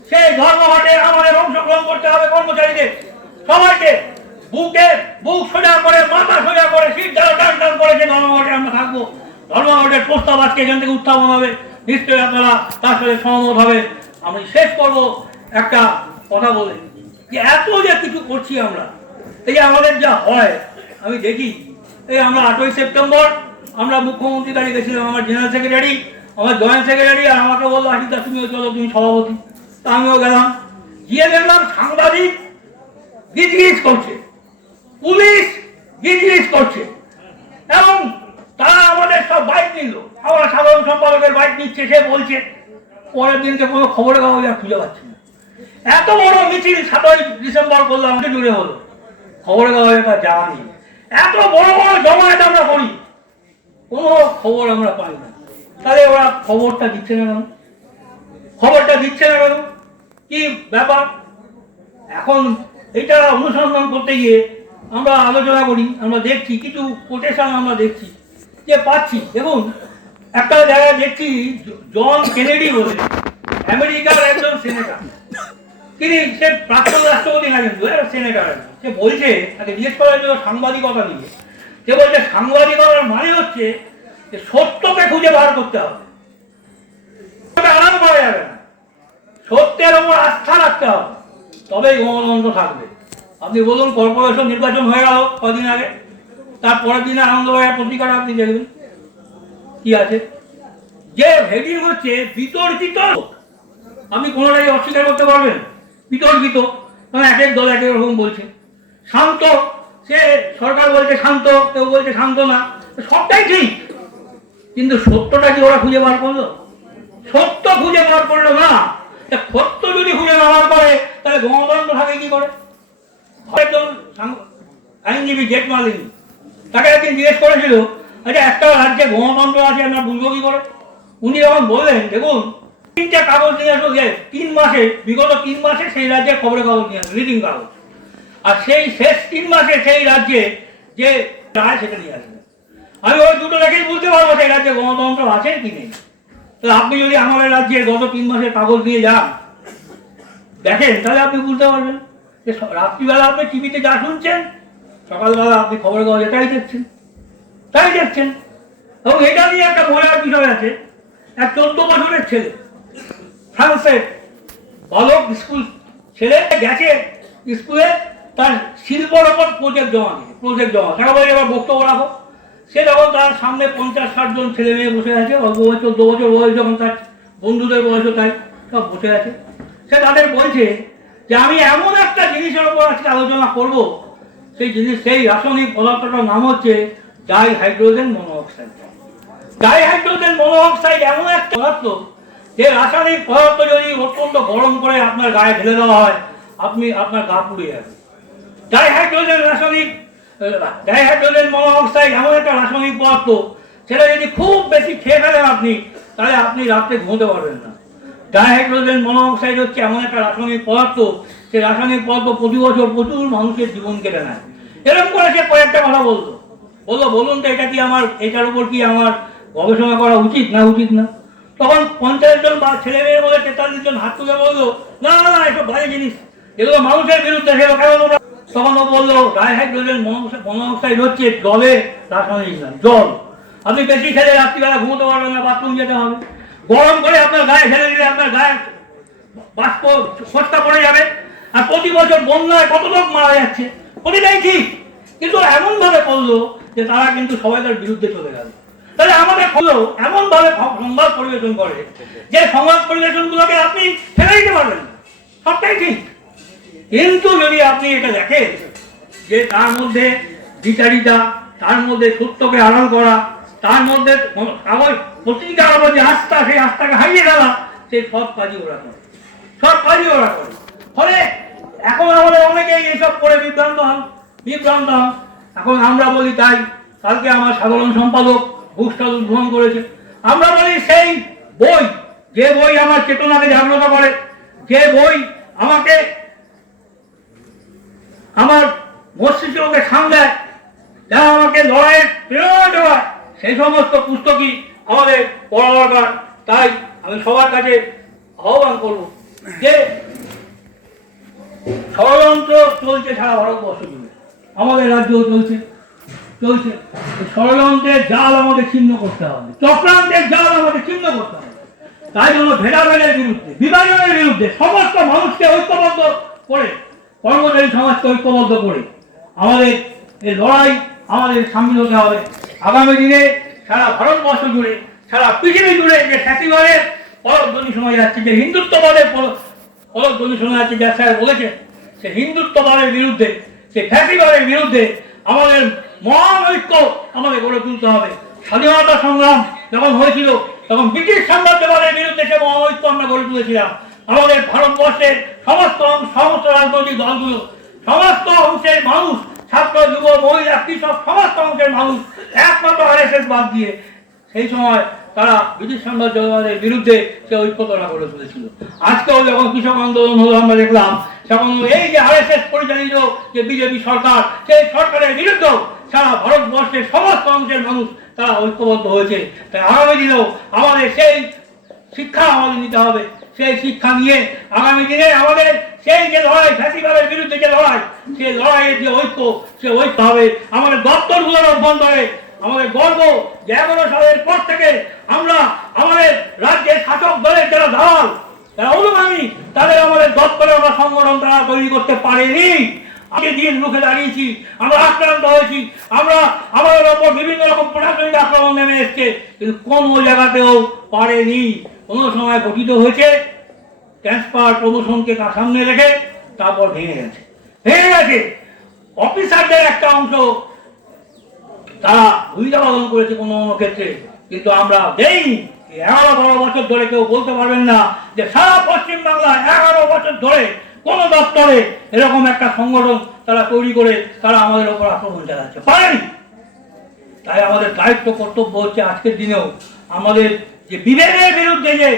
সেই ধর্মঘটে আমাদের অংশগ্রহণ করতে হবে। কর্মচারীদের সবাইকে বুক সোজা করে, মাথা সোজা করে, সিট টান করে যে ধর্মঘটে আমরা থাকবো। ধর্মঘটের প্রস্তাব আজকে এখান থেকে উত্থাপন হবে, নিশ্চয়ই আপনারা তার সাথে সহমত হবে। আমি শেষ করবো একটা কথা বলে, যে এত যে কিছু করছি আমরা, এই আমাদের যা হয় আমি দেখি। এই আমরা 8ই সেপ্টেম্বর আমরা মুখ্যমন্ত্রী বাড়ি গেছিলাম, আমার জেনারেল সেক্রেটারি, আমার জয়েন্ট সেক্রেটারি, আর আমাকে বললো আশিদা তুমিও চলো, তুমি সভাপতি। তা আমিও গেলাম। গিয়ে দেখলাম সাংবাদিক গিজগিজ করছে, পুলিশ গিজগিজ করছে, এবং তারা আমাদের সব বাইক নিল। আমার সাধারণ সম্পাদকের বাইক নিচ্ছে, সে বলছে। পরের দিনকে কোনো খবরের কাগজ আর খুঁজে পাচ্ছি না। এত বড় মিছিল 7ই ডিসেম্বর করলাম, জুড়ে হলো, খবরের কাগজে তা যাওয়া নেই। এত বড় বড় জমায়েত আমরা করি, কোনো খবর আমরা পাই না। তাহলে ওরা খবরটা দিচ্ছে না কেন? খবরটা দিচ্ছে না কেন? কি ব্যাপার? এখন এটা অনুসন্ধান করতে গিয়ে আমরা আলোচনা করি, আমরা দেখছি কিছু কোটেশন আমরা দেখছি যে পাচ্ছি। দেখুন, একটা জায়গায় দেখছি জন কেনেডি বলে আমেরিকার একজন সেনেটর, তিনি সে প্রাক্তন রাষ্ট্রপতি না কিন্তু সেনেটর, সে বলছে, তাকে জিজ্ঞেস করার জন্য সাংবাদিকতা নিয়ে, সে বলছে সাংবাদিকতার মানে হচ্ছে যে সত্যকে খুঁজে বার করতে হবে, আড়াল করা যাবে না, সত্যের ওপর আস্থা রাখতে হবে, তবেই গণতন্ত্র থাকবে। আপনি বলুন, কর্পোরেশন নির্বাচন হয়ে গেল কদিন আগে, তার পরের দিনে আনন্দবাজার পত্রিকাটা আপনি দেখবেন কি আছে, যে হেডিং হচ্ছে বিতর্কিত। আপনি কোনোটাই অস্বীকার করতে পারবেন? বিতর্কিত, কারণ এক এক দল এক এক রকম বলছে। শান্ত, সে সরকার বলছে শান্ত, কেউ বলছে শান্ত না, সবটাই ঠিক, কিন্তু সত্যটা কি ওরা খুঁজে বার করলো? সত্য খুঁজে বার করলো না। সত্য যদি খুঁজে না বার করে, তাহলে গণতন্ত্র থাকে কি করে? আইনজীবী জেঠমালিনী, তাকে একদিন জিজ্ঞেস করেছিল, আচ্ছা একটা রাজ্যে গণতন্ত্র আছে আমরা বুঝবো কি করে? উনি যখন বললেন, দেখুন 3টে কাগজ নিয়ে আসো, 3 মাসে, বিগত 3 মাসে সেই রাজ্যের খবরের কাগজ নিয়ে আসো, রিডিং কাগজ, আর সেই শেষ 3 মাসে সেই রাজ্যে যে রায় সেটা নিয়ে আসবে। আমি ওই দুটো দেখেই বুঝতে পারবো সেই রাজ্যে গণতন্ত্র আছে কি নেই। তো আপনি যদি আমাদের রাজ্যের গত 3 মাসের কাগজ নিয়ে যান দেখেন, তাহলে আপনি বুঝতে পারবেন যে রাত্রিবেলা আপনি টিভিতে যা শুনছেন, সকালবেলা আপনি খবরের কাগজে তাই দেখছেন। এবং এটা নিয়ে একটা মজার বিষয় আছে, এক 14 বছরের ছেলে, ফ্রান্সের বালক স্কুল ছেলে, গেছে স্কুলে তার শিল্পর ওপর প্রজেক্ট জমা তারা বলে এবার বক্তব্য রাখো। সে যখন তার সামনে 50-60 জন ছেলে মেয়ে বসে আছে, অল্প বয়স 14 বছর বয়স, যখন তার বন্ধুদের বয়সও তাই, সব বসে আছে, সে তাদের বলছে যে আমি এমন একটা জিনিসের ওপর আজকে আলোচনা করব, সেই রাসায়নিক পদার্থটার নাম হচ্ছে ডাইহাইড্রোজেন মনোঅক্সাইড। ডাইহাইড্রোজেন মনোঅক্সাইড এমন একটা পদার্থ, যে রাসায়নিক পদার্থ যদি অত্যন্ত গরম করে আপনার গায়ে ঢেলে দেওয়া হয়, আপনার গা পুড়ে যাবে। ডাইহাইড্রোজেন মনোঅক্সাইড এমন একটা রাসায়নিক পদার্থ, সেটা যদি খুব বেশি খেয়ে ফেলেন আপনি, তাহলে আপনি রাত্রে ঘুমোতে পারবেন না। ডাইহাইড্রোজেন মনোঅক্সাইড হচ্ছে এমন একটা রাসায়নিক পদার্থ, সেই রাসায়নিক পদার্থ প্রতি বছর প্রচুর মানুষের জীবন কেটে নেয়। এরকম করে সে কয়েকটা কথা বললো, বলুন তো এটার উপর কি আমার গবেষণা করা উচিত না? তখন 50 জন বা ছেলে মেয়ের মধ্যে 43 জন হাত তুলে বললো, না এসব বাজে জিনিস, এগুলো মানুষের বিরুদ্ধে, সেগুলো কেন তোমরা? তখন ও বললো, ডাইহাইড্রোজেন মনোঅক্সাইড হচ্ছে জলের রাসায়নিক নাম, জল। আপনি বেশি খেলে রাত্রিবেলা ঘুমোতে পারবেন না, বাথরুম যেতে হবে, গরম করে আপনার গায়ে ঢেলে দিলে আপনার গায়ে বাষ্প সস্তা পড়ে যাবে। আর প্রতি বছর বন্যায় কত লোক মারা যাচ্ছে, প্রতিটাই ঠিক, কিন্তু এমন ভাবে করলো যে তারা কিন্তু সবাই তার বিরুদ্ধে চলে গেল। তাহলে আমাদের হলেও এমন ভাবে সংবাদ পরিবেশন করে, যে সংবাদ পরিবেশন গুলোকে আপনি ফেলে দিতে পারবেন না, সবটাই ঠিক। কিন্তু যদি আপনি এটা দেখেন যে তার মধ্যে বিচারিতা, তার মধ্যে সত্যকে আড়াল করা, তার মধ্যে কাগজ পত্রিকার উপর যে আস্থা, সেই আস্থাকে হারিয়ে দেওয়া, সেই সব কাজই ওরা করে। ফলে এখন আমাদের অনেকেই এইসব করে বিভ্রান্ত হন। এখন আমরা বলি, তাই কালকে আমার সাধারণ সম্পাদক বুক স্টল উদ্বোধন করেছে, আমরা বলি সেই বই, যে বই আমার চেতনাকে জাগ্রত করে, যে বই আমাকে আমার মস্তিষ্ককে সামলায়, যারা আমাকে লড়াইয়ের প্রেরণা দেওয়ায়, সেই সমস্ত পুস্তকই আমাদের পড়া দরকার। তাই আমি সবার কাছে আহ্বান করব যে ষড়যন্ত্র চলছে সারা ভারতবর্ষ জুড়ে, আমাদের রাজ্যেও চলছে। ষড়যন্ত্রের জাল আমাদের ছিন্ন করতে হবে, চক্রান্তের জাল আমাদের ছিন্ন করতে হবে। তাই জন্য ভেদাভেদের বিরুদ্ধে, বিভাজনের বিরুদ্ধে সমস্ত মানুষকে ঐক্যবদ্ধ করে, কর্মচারী সমাজকে ঐক্যবদ্ধ করে আমাদের এই লড়াই আমাদের সামিল হতে হবে। আগামী দিনে সারা ভারতবর্ষ জুড়ে, সারা পৃথিবী জুড়ে যে ফ্যাসিবাদের পরধ্বনি শোনা যাচ্ছে, যে হিন্দুত্ববাদের পরধ্বনি শোনা যাচ্ছে, যা স্যার বলেছেন, সে হিন্দুত্ববাদের বিরুদ্ধে, সে ফ্যাসিবাদের বিরুদ্ধে আমাদের মহান ঐক্য আমাদের গড়ে তুলতে হবে। স্বাধীনতা সংগ্রাম যখন হয়েছিল, তখন ব্রিটিশ সাম্রাজ্যবাদের বিরুদ্ধে সে মহান ঐক্য আমরা গড়ে তুলেছিলাম। আমাদের ভারতবর্ষের সমস্ত রাজনৈতিক দলগুলো, সমস্ত অংশের মানুষ, ছাত্র, যুব, মহিলা, কৃষক, সমস্ত অংশের মানুষ একমাত্র আরএসএস বাদ দিয়ে সেই সময় তারা ব্রিটিশ সাম্রাজ্যবাদের বিরুদ্ধে সে ঐক্যতনা গড়ে তুলেছিল। আজকেও যখন কৃষক আন্দোলন হলো আমরা দেখলাম, তখন এই যে আরএসএস পরিচালিত যে বিজেপি সরকার, সেই সরকারের বিরুদ্ধেও সারা ভারতবর্ষের সমস্ত অংশের মানুষ তারা ঐক্যবদ্ধ হয়েছে। তাই আগামী দিনেও আমাদের সেই শিক্ষা আমাদের নিতে হবে। সেই শিক্ষা নিয়ে আগামী দিনে আমাদের সেই যে লড়াই, ফ্যাসিবাদের বিরুদ্ধে যে লড়াই, সেই লড়াইয়ের যে ঐক্য, সে ঐক্য হবে আমাদের দপ্তরগুলোর অভ্যন্তরে। আমাদের গর্ব যে 11 সালের পর থেকে আমরা আমাদের রাজ্যের শাসক দলের যারা দালাল, যারা অনুগামী, তাদের আমাদের দপ্তরে আমরা সংগঠন তারা তৈরি করতে পারেনি। আগে দিন মুখে দাঁড়িয়েছি, আমরা আক্রান্ত হয়েছি, আমরা আমাদের ওপর বিভিন্ন রকম প্রশাসনিক আক্রমণ নেমে এসছে, কিন্তু কোনো জায়গাতেও পারেনি। কোনো সময় গঠিত হয়েছে, ট্রান্সফার প্রমোশনকে সামনে রেখে তারপর ভেঙে গেছে। অফিসারদের একটা অংশ তারা ভূমিকা পালন করেছে কোনো ক্ষেত্রে, কিন্তু আমরা দেইনি। 11-12 বছর ধরে কেউ বলতে পারবেন না যে সারা পশ্চিম বাংলায় 11 বছর ধরে কোন দপ্তরে এরকম একটা সংগঠন তারা তৈরি করে তারা আমাদের ওপর আক্রমণ চালাচ্ছে, পারেনি। তাই আমাদের দায়িত্ব, কর্তব্য হচ্ছে আজকের দিনেও আমাদের যে বিভেদের বিরুদ্ধে যে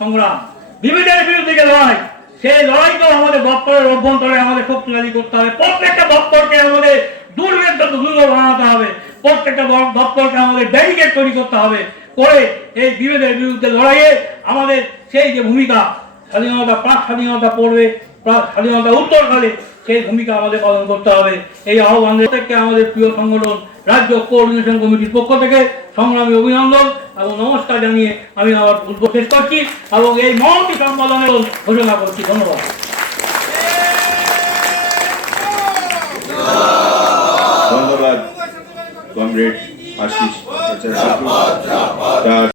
সংগ্রাম, বিভেদের বিরুদ্ধে যে লড়াই, সেই লড়াইকেও আমাদের দপ্তরের অভ্যন্তরে আমাদের শক্তিশালী করতে হবে। প্রত্যেকটা দপ্তরকে আমাদের দুর্বল বানাতে হবে, প্রত্যেকটা দপ্তরকে আমাদের ব্যারিকেড তৈরি করতে হবে, করে এই বিভেদের বিরুদ্ধে লড়াইয়ে আমাদের সেই যে ভূমিকা, স্বাধীনতা, প্রাক স্বাধীনতা পড়বে, প্রাক স্বাধীনতা উত্তরকালে সেই ভূমিকা আমাদের পালন করতে হবে। এই আহ্বান থেকে আমাদের প্রিয় সংগঠন রাজ্য কোঅর্ডিনেশন কমিটির পক্ষ থেকে সংগ্রামী অভিনন্দন এবং নমস্কার জানিয়ে আমি আমার বক্তব্য শেষ করছি এবং এই মহতি সম্পাদনের ঘোষণা করছি। ধন্যবাদ। ধন্যবাদ কমরেড আশিস।